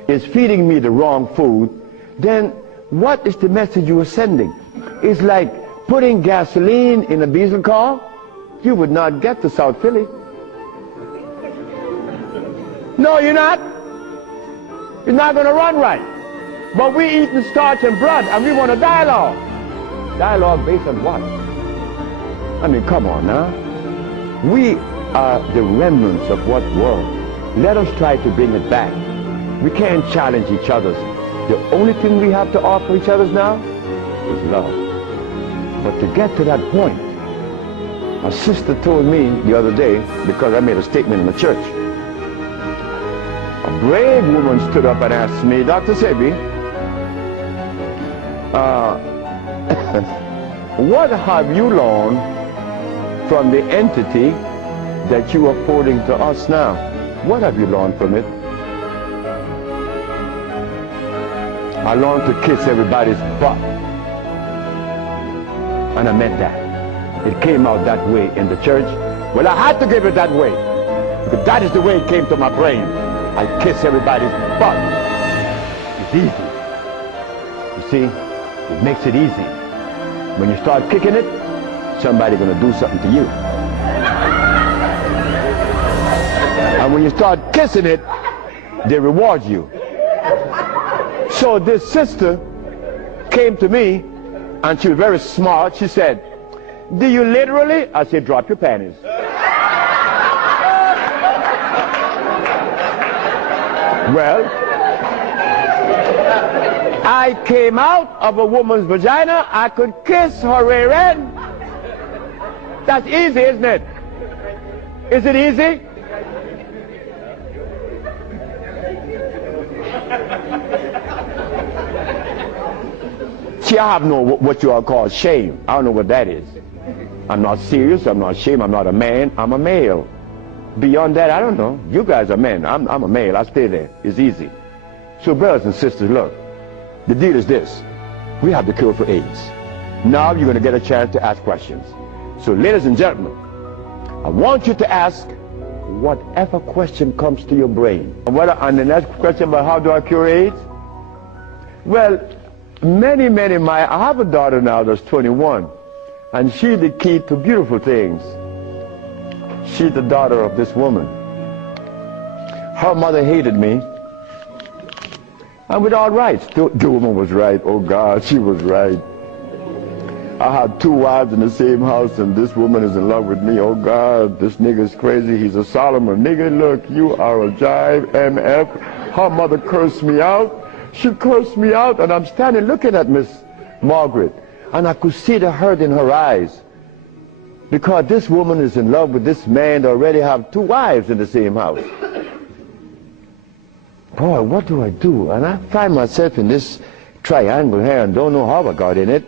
is feeding me the wrong food, then what is the message you are sending? It's like putting gasoline in a diesel car, you would not get to South Philly. No, you're not. You're not going to run right. But we eating starch and blood, and we want a dialogue. Dialogue based on what? I mean, come on now. We are the remnants of what world? Let us try to bring it back. We can't challenge each other. The only thing we have to offer each other now is love. But to get to that point, a sister told me the other day, because I made a statement in the church, a brave woman stood up and asked me, Dr. Sebi, what have you learned from the entity that you are forwarding to us now? What have you learned from it? I learned to kiss everybody's butt. And I meant that. It came out that way in the church. Well, I had to give it that way, because that is the way it came to my brain. I kiss everybody's butt. It's easy. You see, it makes it easy. When you start kicking it, somebody's going to do something to you. And when you start kissing it, they reward you. So this sister came to me, and she was very smart. She said, do you literally? I said, drop your panties. Well, I came out of a woman's vagina. I could kiss her rear end. That's easy, isn't it? Is it easy? See, I have no what you all call shame. I don't know what that is. I'm not serious. I'm not ashamed. I'm not a man. I'm a male. Beyond that, I don't know. You guys are men. I'm a male. I stay there. It's easy. So brothers and sisters, look. The deal is this. We have the cure for AIDS. Now you're going to get a chance to ask questions. So ladies and gentlemen, I want you to ask whatever question comes to your brain. And the next question about how do I cure AIDS? Well, I have a daughter now that's 21, and she's the key to beautiful things. She's the daughter of this woman. Her mother hated me, and with all rights. The woman was right. Oh God, she was right. I had 2 wives in the same house, and this woman is in love with me. Oh God, this nigga's crazy. He's a Solomon. Nigga, look, you are a jive, MF. Her mother cursed me out. She cursed me out, and I'm standing looking at Miss Margaret, and I could see the hurt in her eyes, because this woman is in love with this man that already have 2 wives in the same house. Boy, what do I do? And I find myself in this triangle here and don't know how I got in it.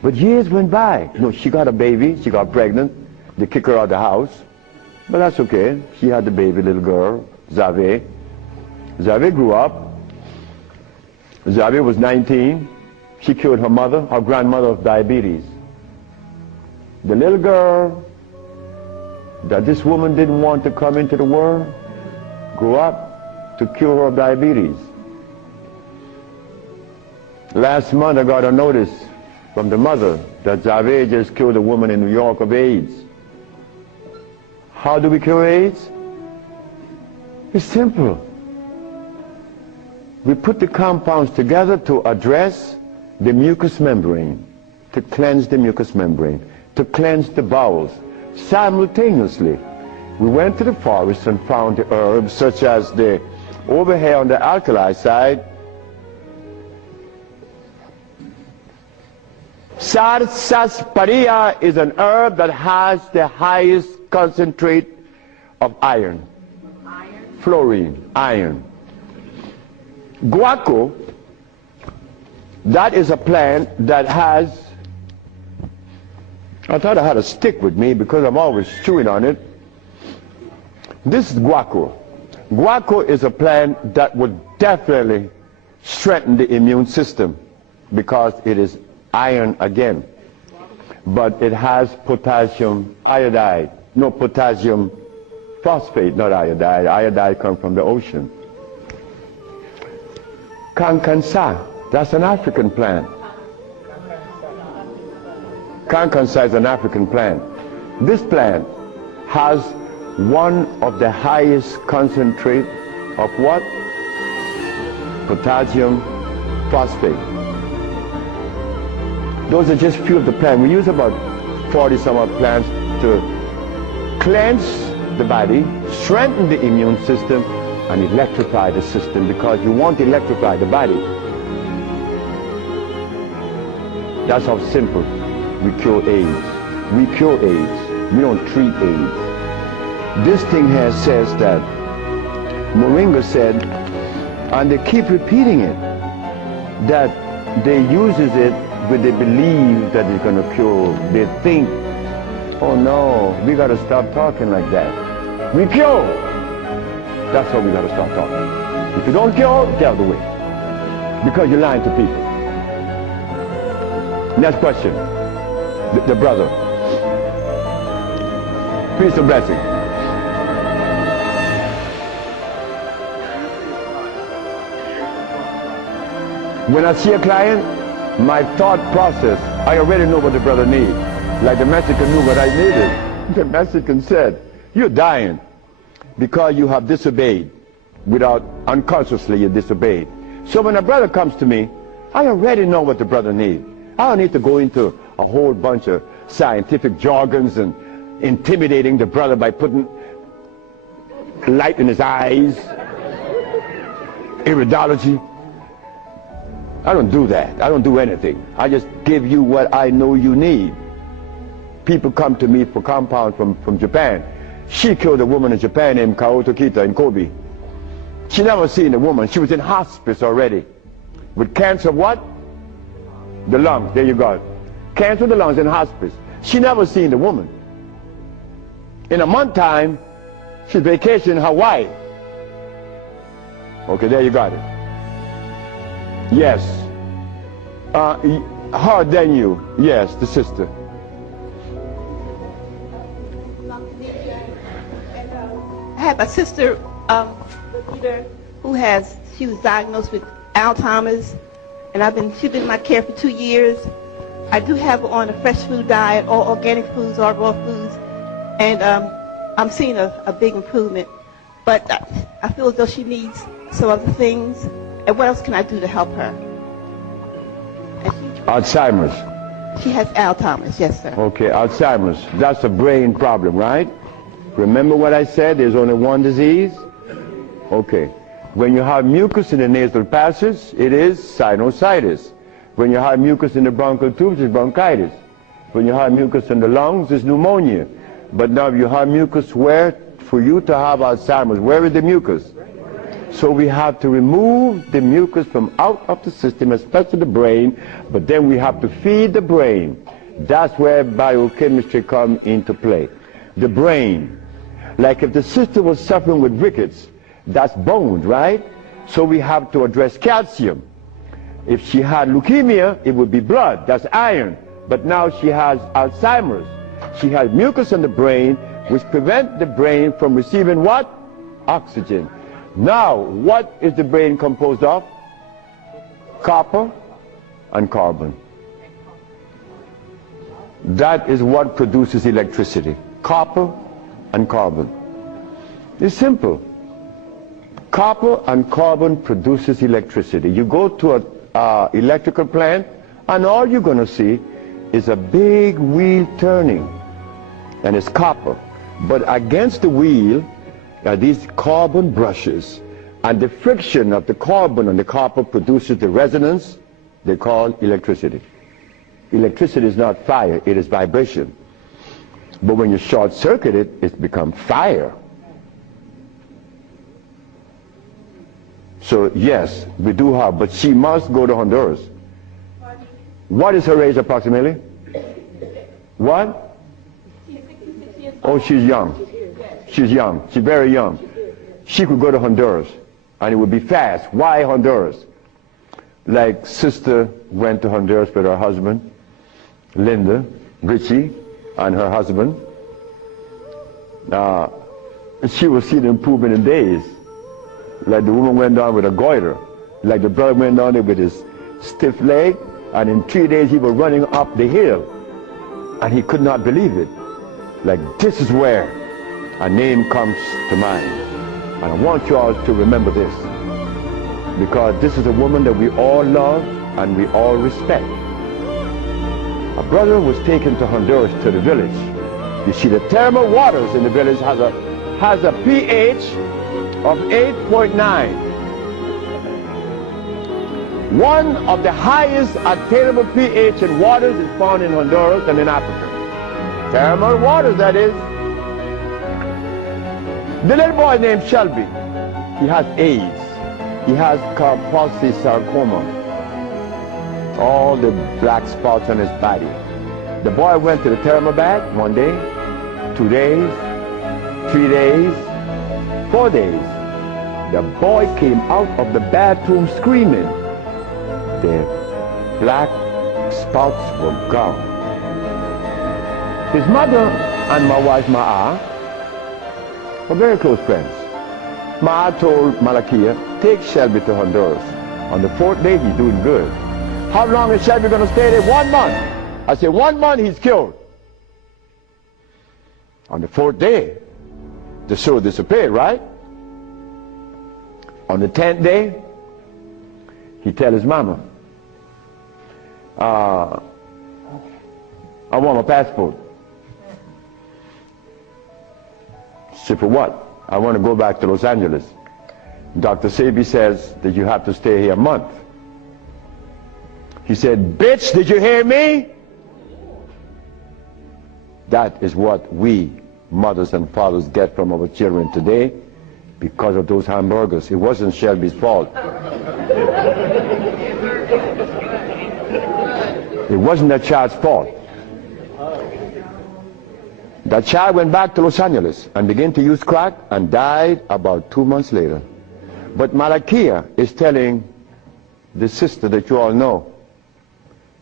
But years went by. No, she got a baby. She got pregnant. They kicked her out of the house. But that's okay. She had the baby, little girl, Zave. Zave grew up. Zave was 19. She cured her mother, her grandmother, of diabetes. The little girl that this woman didn't want to come into the world grew up to cure her of diabetes. Last month I got a notice from the mother that Zave just killed a woman in New York of AIDS. How do we cure AIDS? It's simple. We put the compounds together to address the mucous membrane, to cleanse the mucous membrane, to cleanse the bowels. Simultaneously, we went to the forest and found the herbs such as over here on the alkali side, sarsaparilla is an herb that has the highest concentrate of iron. Fluorine, iron. Guaco, that is a plant that has, I thought I had a stick with me because I'm always chewing on it. This is guaco. Guaco is a plant that would definitely strengthen the immune system because it is iron again. But it has potassium iodide. No, potassium phosphate, not iodide. Iodide comes from the ocean. Kankansa, that's an African plant. Cancansa is an African plant. This plant has one of the highest concentrate of what? Potassium phosphate. Those are just few of the plants. We use about 40 some odd plants to cleanse the body, strengthen the immune system, and electrify the system, because you want to electrify the body. That's how simple we cure AIDS. We cure AIDS. We don't treat AIDS. This thing here says that Moringa said, and they keep repeating it, that they uses it when they believe that it's going to cure. They think, oh no, we got to stop talking like that. We cure. That's how we got to stop talking. If you don't cure, get out of the way. Because you're lying to people. Next question. The brother. Peace and blessing. When I see a client, my thought process, I already know what the brother needs. Like the Mexican knew what I needed. The Mexican said, you're dying because you have disobeyed. Without, unconsciously you disobeyed. So when a brother comes to me, I already know what the brother needs. I don't need to go into a whole bunch of scientific jargons and intimidating the brother by putting light in his eyes, iridology. I don't do that. I don't do anything. I just give you what I know you need. People come to me for compounds from Japan. She killed a woman in Japan named Kaoto Kita in Kobe. She never seen a woman. She was in hospice already. With cancer of what? The lungs. There you go. Cancer of the lungs in hospice. She never seen the woman. In a month time, she's vacationing in Hawaii. Okay, there you got it. Yes. Her than you. Yes, the sister. I have a sister who she was diagnosed with Alzheimer's, and she's been in my care for 2 years. I do have her on a fresh food diet, all organic foods, all raw foods, and I'm seeing a big improvement. But I feel as though she needs some other things. And what else can I do to help her? Alzheimer's. She has Alzheimer's, yes, sir. Okay, Alzheimer's. That's a brain problem, right? Remember what I said? There's only one disease? Okay. When you have mucus in the nasal passages, it is sinusitis. When you have mucus in the bronchial tubes, it's bronchitis. When you have mucus in the lungs, it's pneumonia. But now you have mucus where? For you to have Alzheimer's, where is the mucus? So we have to remove the mucus from out of the system, especially the brain, but then we have to feed the brain. That's where biochemistry comes into play. The brain. Like if the sister was suffering with rickets, that's bones, right? So we have to address calcium. If she had leukemia, it would be blood, that's iron. But now she has Alzheimer's. She has mucus in the brain, which prevents the brain from receiving what? Oxygen. Now, what is the brain composed of? Copper and carbon. That is what produces electricity. Copper and carbon. It's simple. Copper and carbon produces electricity. You go to an electrical plant, and all you're going to see is a big wheel turning, and it's copper. But against the wheel are these carbon brushes, and the friction of the carbon and the copper produces the resonance they call electricity. Electricity is not fire, it is vibration. But when you short circuit it, it becomes fire. So yes, we do have, but she must go to Honduras. What is her age approximately? What? Oh, she's young. She's young. She's very young. She could go to Honduras, and it would be fast. Why Honduras? Like sister went to Honduras with her husband, Linda, Richie, and her husband. She will see the improvement in days. Like the woman went down with a goiter. Like the brother went down there with his stiff leg, and in 3 days he was running up the hill. And he could not believe it. Like, this is where a name comes to mind. And I want you all to remember this, because this is a woman that we all love and we all respect. A brother was taken to Honduras, to the village. You see, the thermal waters in the village has a pH of 8.9. One of the highest attainable pH in waters is found in Honduras and in Africa. Thermal waters, that is. The little boy named Shelby, he has AIDS. He has compulsive sarcoma. All the black spots on his body. The boy went to the thermal bath 1 day, 2 days, 3 days, 4 days. The boy came out of the bathroom screaming. The black spots were gone. His mother and my wife Ma'a were very close friends. Ma'a told Malakia, take Shelby to Honduras. On the 4th day, he's doing good. How long is Shelby going to stay there? 1 month. I said, 1 month, he's cured. On the 4th day, the sore disappeared, right? On the 10th day, he tell his mama, I want my passport. She said, for what? I want to go back to Los Angeles. Dr. Sebi says that you have to stay here a month. He said, bitch, did you hear me? That is what we, mothers and fathers, get from our children today because of those hamburgers. It wasn't Shelby's fault. It wasn't that child's fault. That child went back to Los Angeles and began to use crack and died about 2 months later. But Malakia is telling the sister that you all know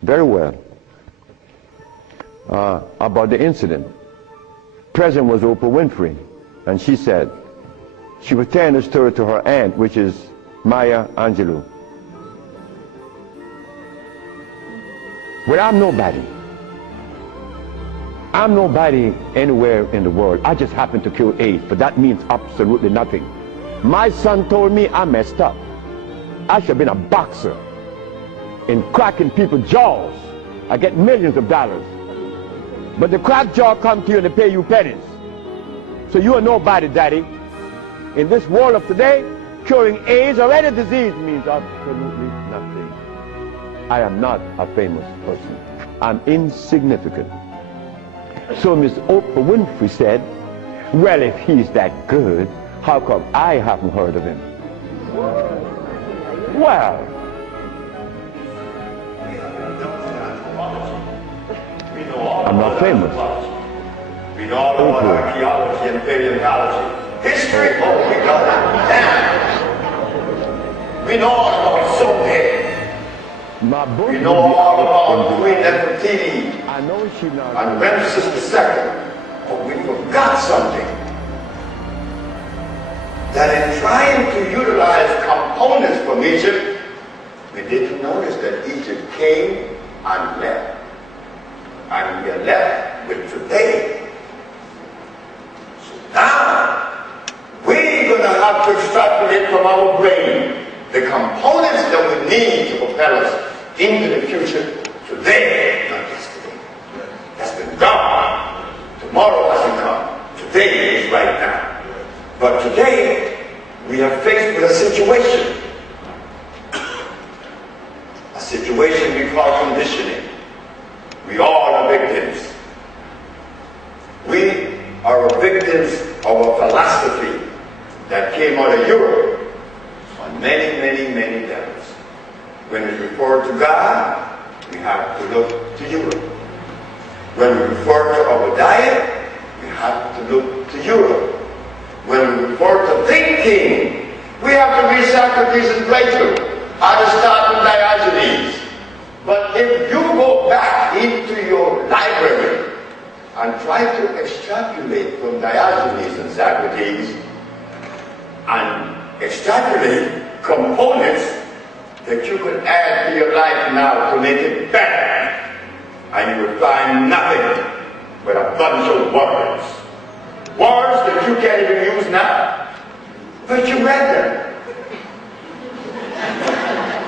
very well about the incident. Present was Oprah Winfrey, and she said, she was telling the story to her aunt, which is Maya Angelou. Well, I'm nobody. I'm nobody anywhere in the world. I just happen to cure AIDS, but that means absolutely nothing. My son told me I messed up. I should have been a boxer in cracking people's jaws. I get millions of dollars. But the crack jaw come to you and they pay you pennies. So you are nobody, Daddy. In this world of today, curing AIDS or any disease means absolutely nothing. I am not a famous person. I'm insignificant. So Miss Oprah Winfrey said, well, if he's that good, how come I haven't heard of him? Well, I'm not famous. We know all about archaeology and paleontology. History, oh, we know that. We know all about Sophie. My book we know all about Queen Nefertiti I know she not and Ramses II. But we forgot something. That in trying to utilize components from Egypt, we didn't notice that Egypt came and left. And we are left with today. So now, we're going to have to extrapolate from our brain the components that we need to propel us into the future today, not yesterday. That's been gone. Tomorrow hasn't come. Today is right now. But today, we are faced with a situation. A situation we call conditioning. We all are victims. We are victims of a philosophy that came out of Europe on many, many, many levels. When we refer to God, we have to look to Europe. When we refer to our diet, we have to look to Europe. When we refer to thinking, we have to read Socrates and Plato, Aristotle and Diogenes. But if you go back into your library and try to extrapolate from Diogenes and Socrates and extrapolate components that you could add to your life now to make it better, and you will find nothing but a bunch of words. Words that you can't even use now, but you read them.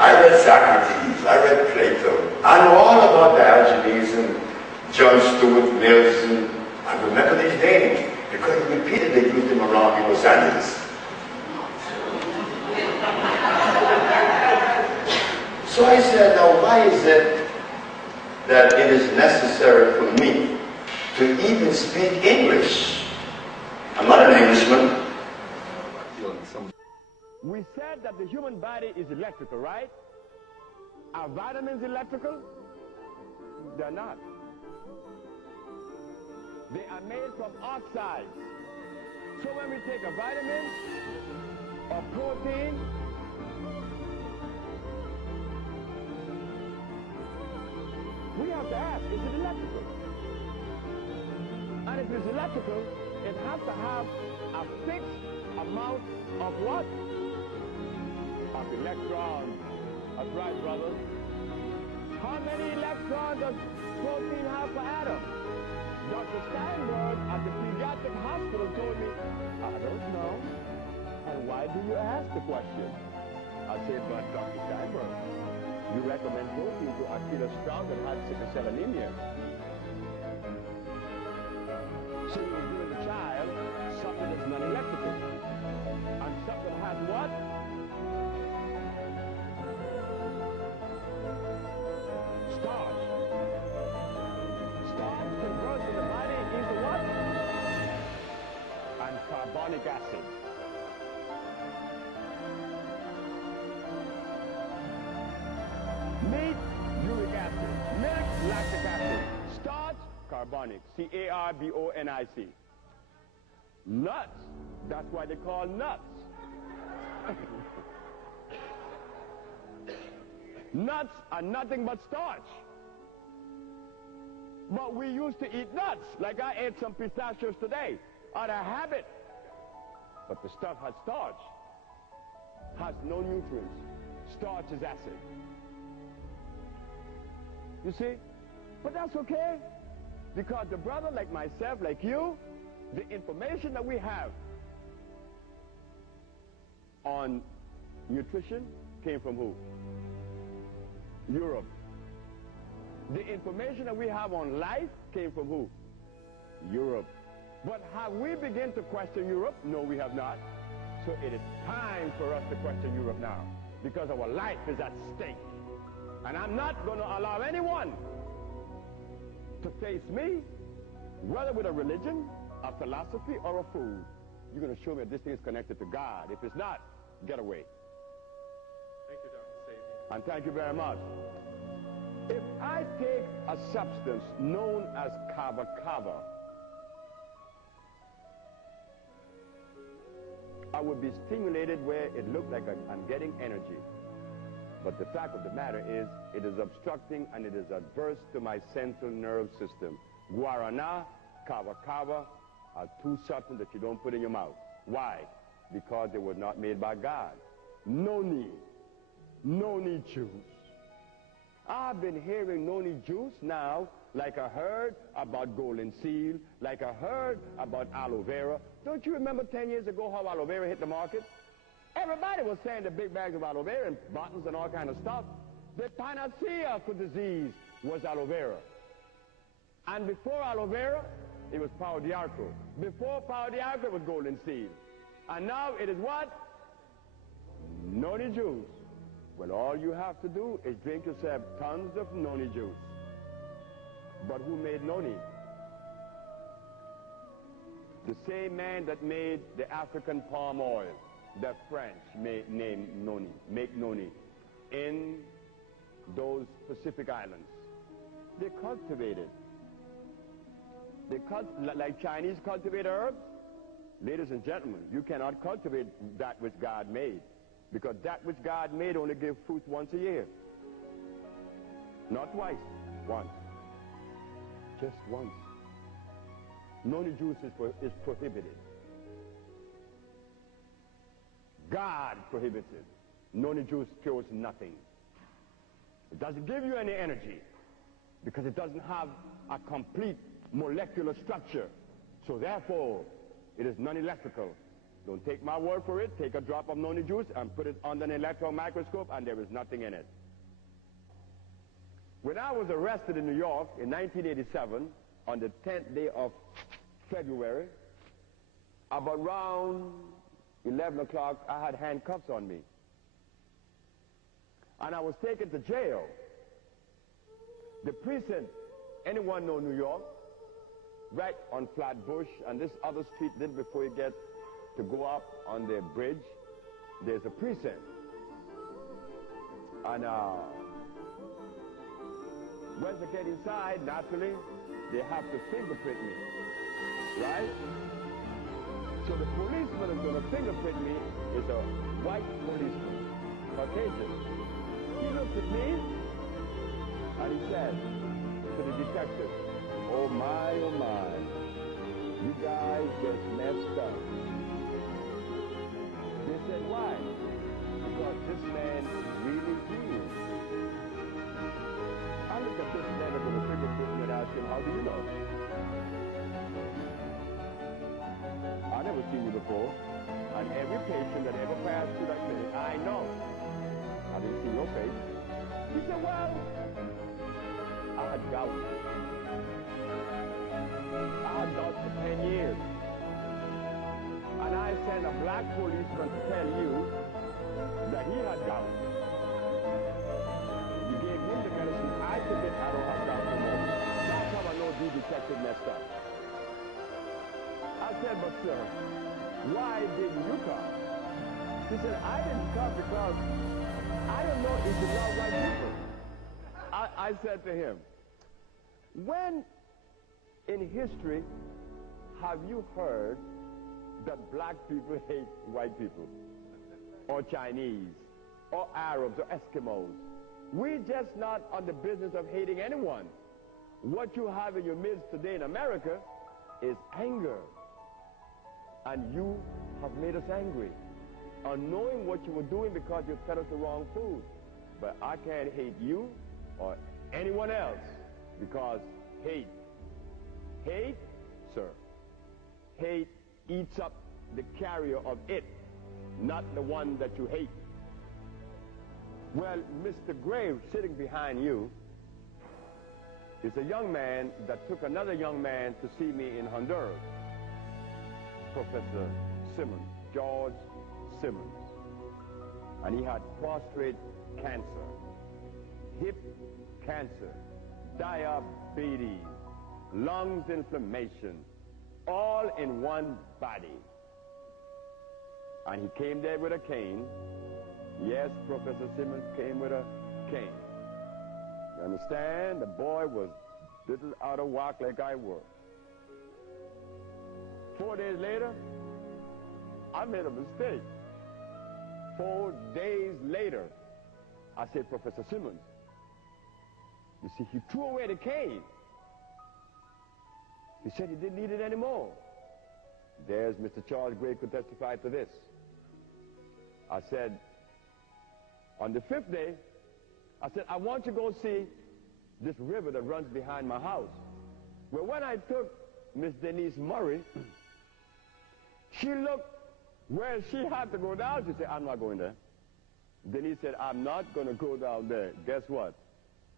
I read Socrates, I read Plato. I know all about Diogenes and John Stuart Mills, and I remember these names because he repeatedly used them around in Los Angeles. So I said, now why is it that it is necessary for me to even speak English? I'm not an Englishman. We said that the human body is electrical, right? Are vitamins electrical? They're not. They are made from oxides. So when we take a vitamin or protein, we have to ask, is it electrical? And if it's electrical, it has to have a fixed amount of what? Of electrons. That's right, brothers. How many electrons does protein have per atom? Dr. Steinberg at the pediatric hospital told me, I don't know. And why do you ask the question? I said, but Dr. Steinberg, you recommend protein to Akira Stroud that had sickle cell anemia. So you will give the child something that's non-electrical. And something that has what? Starch. Starch converts in the body into what? And carbonic acid. Meat, uric acid. Milk, lactic acid. Starch, carbonic. C-A-R-B-O-N-I-C. Nuts, that's why they call nuts. Nuts are nothing but starch. But we used to eat nuts, like I ate some pistachios today, out of habit. But the stuff has starch, has no nutrients. Starch is acid. You see? But that's okay, because the brother like myself, like you, the information that we have on nutrition came from who? Europe. The information that we have on life came from who? Europe. But have we begun to question Europe? No, we have not. So it is time for us to question Europe now, because our life is at stake. And I'm not going to allow anyone to face me, whether with a religion, a philosophy, or a food. You're going to show me that this thing is connected to God. If it's not, get away. Thank you, Dr. Sebi. And thank you very much. If I take a substance known as kava kava, I would be stimulated where it looked like I'm getting energy. But the fact of the matter is, it is obstructing and it is adverse to my central nerve system. Guarana, kava kava are two substances that you don't put in your mouth. Why? Because they were not made by God. Noni juice. I've been hearing noni juice now, like I heard about golden seal, like I heard about aloe vera. Don't you remember 10 years ago how aloe vera hit the market? Everybody was saying the big bags of aloe vera and buttons and all kind of stuff. The panacea for disease was aloe vera. And before aloe vera, it was Pau d'Arco. Before Pau d'Arco, it was golden seal. And now it is what? Noni juice. Well, all you have to do is drink yourself tons of noni juice. But who made noni? The same man that made the African palm oil. The French make noni in those Pacific islands. They cultivate it. Like Chinese cultivate herbs. Ladies and gentlemen, you cannot cultivate that which God made, because that which God made only gives fruit once a year. Not twice, once. Just once. Noni juice is prohibited. God prohibits it. Noni juice cures nothing. It doesn't give you any energy. because it doesn't have a complete molecular structure. So therefore, it is non-electrical. Don't take my word for it. Take a drop of noni juice and put it under an electron microscope, and there is nothing in it. When I was arrested in New York in 1987, on the 10th day of February, about around 11 o'clock, I had handcuffs on me. And I was taken to jail. The precinct, anyone know New York? Right on Flatbush and this other street, then before you get to go up on the bridge, there's a precinct. And once I get inside, naturally, they have to fingerprint me, right? So the policeman who's going to fingerprint me is a white policeman, Caucasian. He looks at me and he said to the detective, oh my, you guys just messed up. They said, why? Because this man really clean. I looked at this man with a fingerprint and asked him, how do you know? I never seen you before. And every patient that ever passed through that clinic, I know. I didn't see your face. He said, well, I had gout. I had gout for 10 years. And I sent a black policeman to tell you that he had gout. You gave him the medicine, I took it, I don't have gout no more. That's how I know the detective messed up. I said, but sir, why didn't you come? He said, I didn't come because I don't know if you love white people. I said to him, when in history have you heard that black people hate white people, or Chinese, or Arabs, or Eskimos? We're just not on the business of hating anyone. What you have in your midst today in America is anger. And you have made us angry, unknowing what you were doing because you fed us the wrong food. But I can't hate you or anyone else because hate, sir, hate eats up the carrier of it, not the one that you hate. Well, Mr. Gray, sitting behind you, is a young man that took another young man to see me in Honduras, Professor Simmons, George Simmons. And he had prostate cancer, hip cancer, diabetes, lungs inflammation, all in one body. And he came there with a cane. Yes, Professor Simmons came with a cane. You understand? The boy was little out of whack like I was. 4 days later, I made a mistake. 4 days later, I said, Professor Simmons, you see, he threw away the cane. He said he didn't need it anymore. There's Mr. Charles Gray could testify to this. I said, on the 5th day, I said, I want you to go see this river that runs behind my house. Well, when I took Miss Denise Murray, she looked where she had to go down. She said, I'm not going there. Denise said, I'm not going to go down there. Guess what?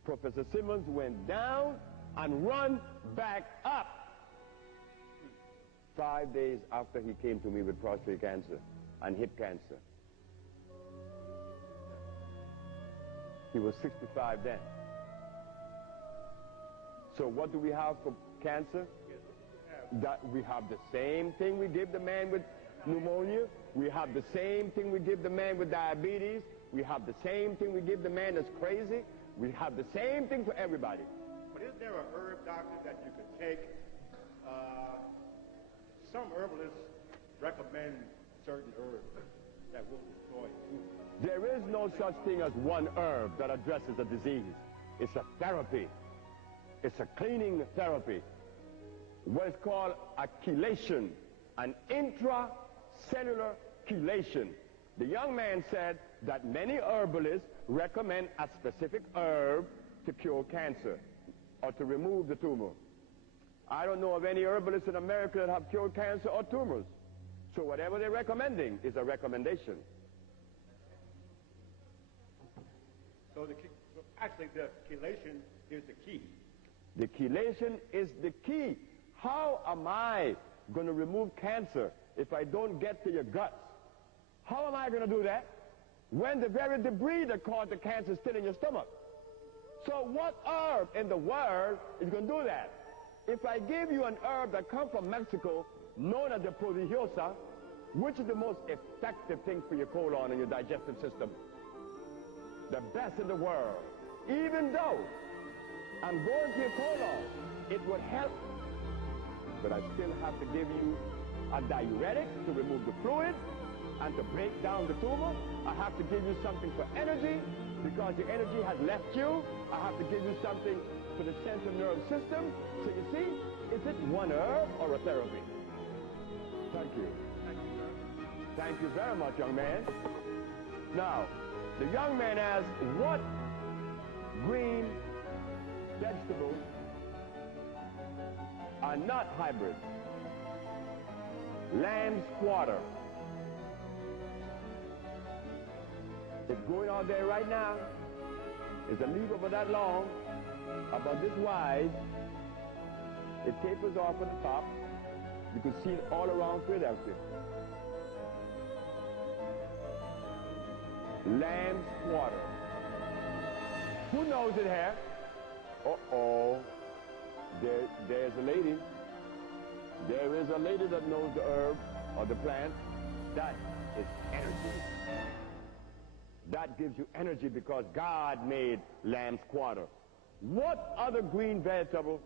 Professor Simmons went down and run back up. 5 days after he came to me with prostate cancer and hip cancer. He was 65 then. So what do we have for cancer? That we have the same thing we give the man with pneumonia. We have the same thing we give the man with diabetes. We have the same thing we give the man that's crazy. We have the same thing for everybody. But is there a herb, doctor, that you could take? Some herbalists recommend certain herbs that will destroy tumors. There is no such thing as one herb that addresses a disease. It's a therapy. It's a cleaning therapy. What is called a chelation, an intracellular chelation. The young man said that many herbalists recommend a specific herb to cure cancer. or to remove the tumor. I don't know of any herbalists in America that have cured cancer or tumors. So whatever they're recommending is a recommendation. So actually the chelation is the key. The chelation is the key. How am I going to remove cancer if I don't get to your guts? How am I going to do that when the very debris that caused the cancer is still in your stomach? So what herb in the world is going to do that? If I give you an herb that comes from Mexico, known as the prodigiosa, which is the most effective thing for your colon and your digestive system, the best in the world, even though I'm going to your colon, it would help, but I still have to give you a diuretic to remove the fluid and to break down the tumor. I have to give you something for energy because your energy has left you. I have to give you something for the central nervous system. So you see, is it one herb or a therapy? Thank you. Thank you, sir. Thank you very much, young man. Now, the young man asks, what green vegetables are not hybrid? Lamb's quarter. It's growing out there right now. It's a leaf about that long, about this wide. It tapers off at the top. You can see it all around Philadelphia. Lamb's quarter. Who knows it here? Uh-oh. There's a lady. There is a lady that knows the herb or the plant. That is energy. That gives you energy because God made lamb's quarter. What other green vegetable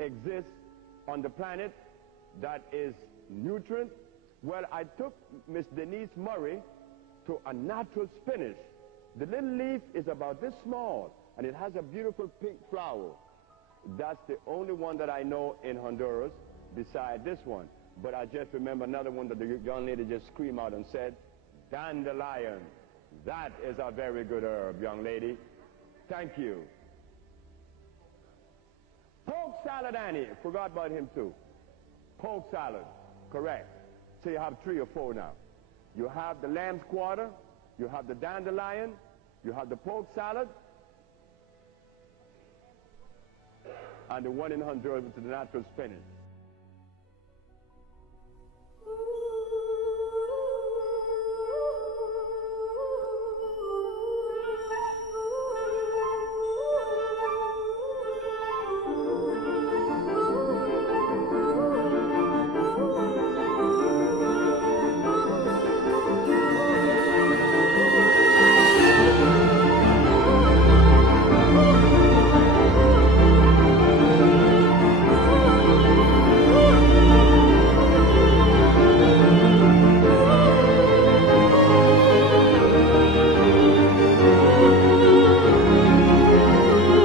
exists on the planet that is nutrient? Well, I took Miss Denise Murray to a natural spinach. The little leaf is about this small and it has a beautiful pink flower. That's the only one that I know in Honduras beside this one. But I just remember another one that the young lady just screamed out and said, dandelion. That is a very good herb, young lady. Thank you. Poke salad, Annie. Forgot about him too. Poke salad. Correct. So you have 3 or 4 now. You have the lamb's quarter, you have the dandelion, you have the poke salad, and the one in Honduras, which is the natural spinach.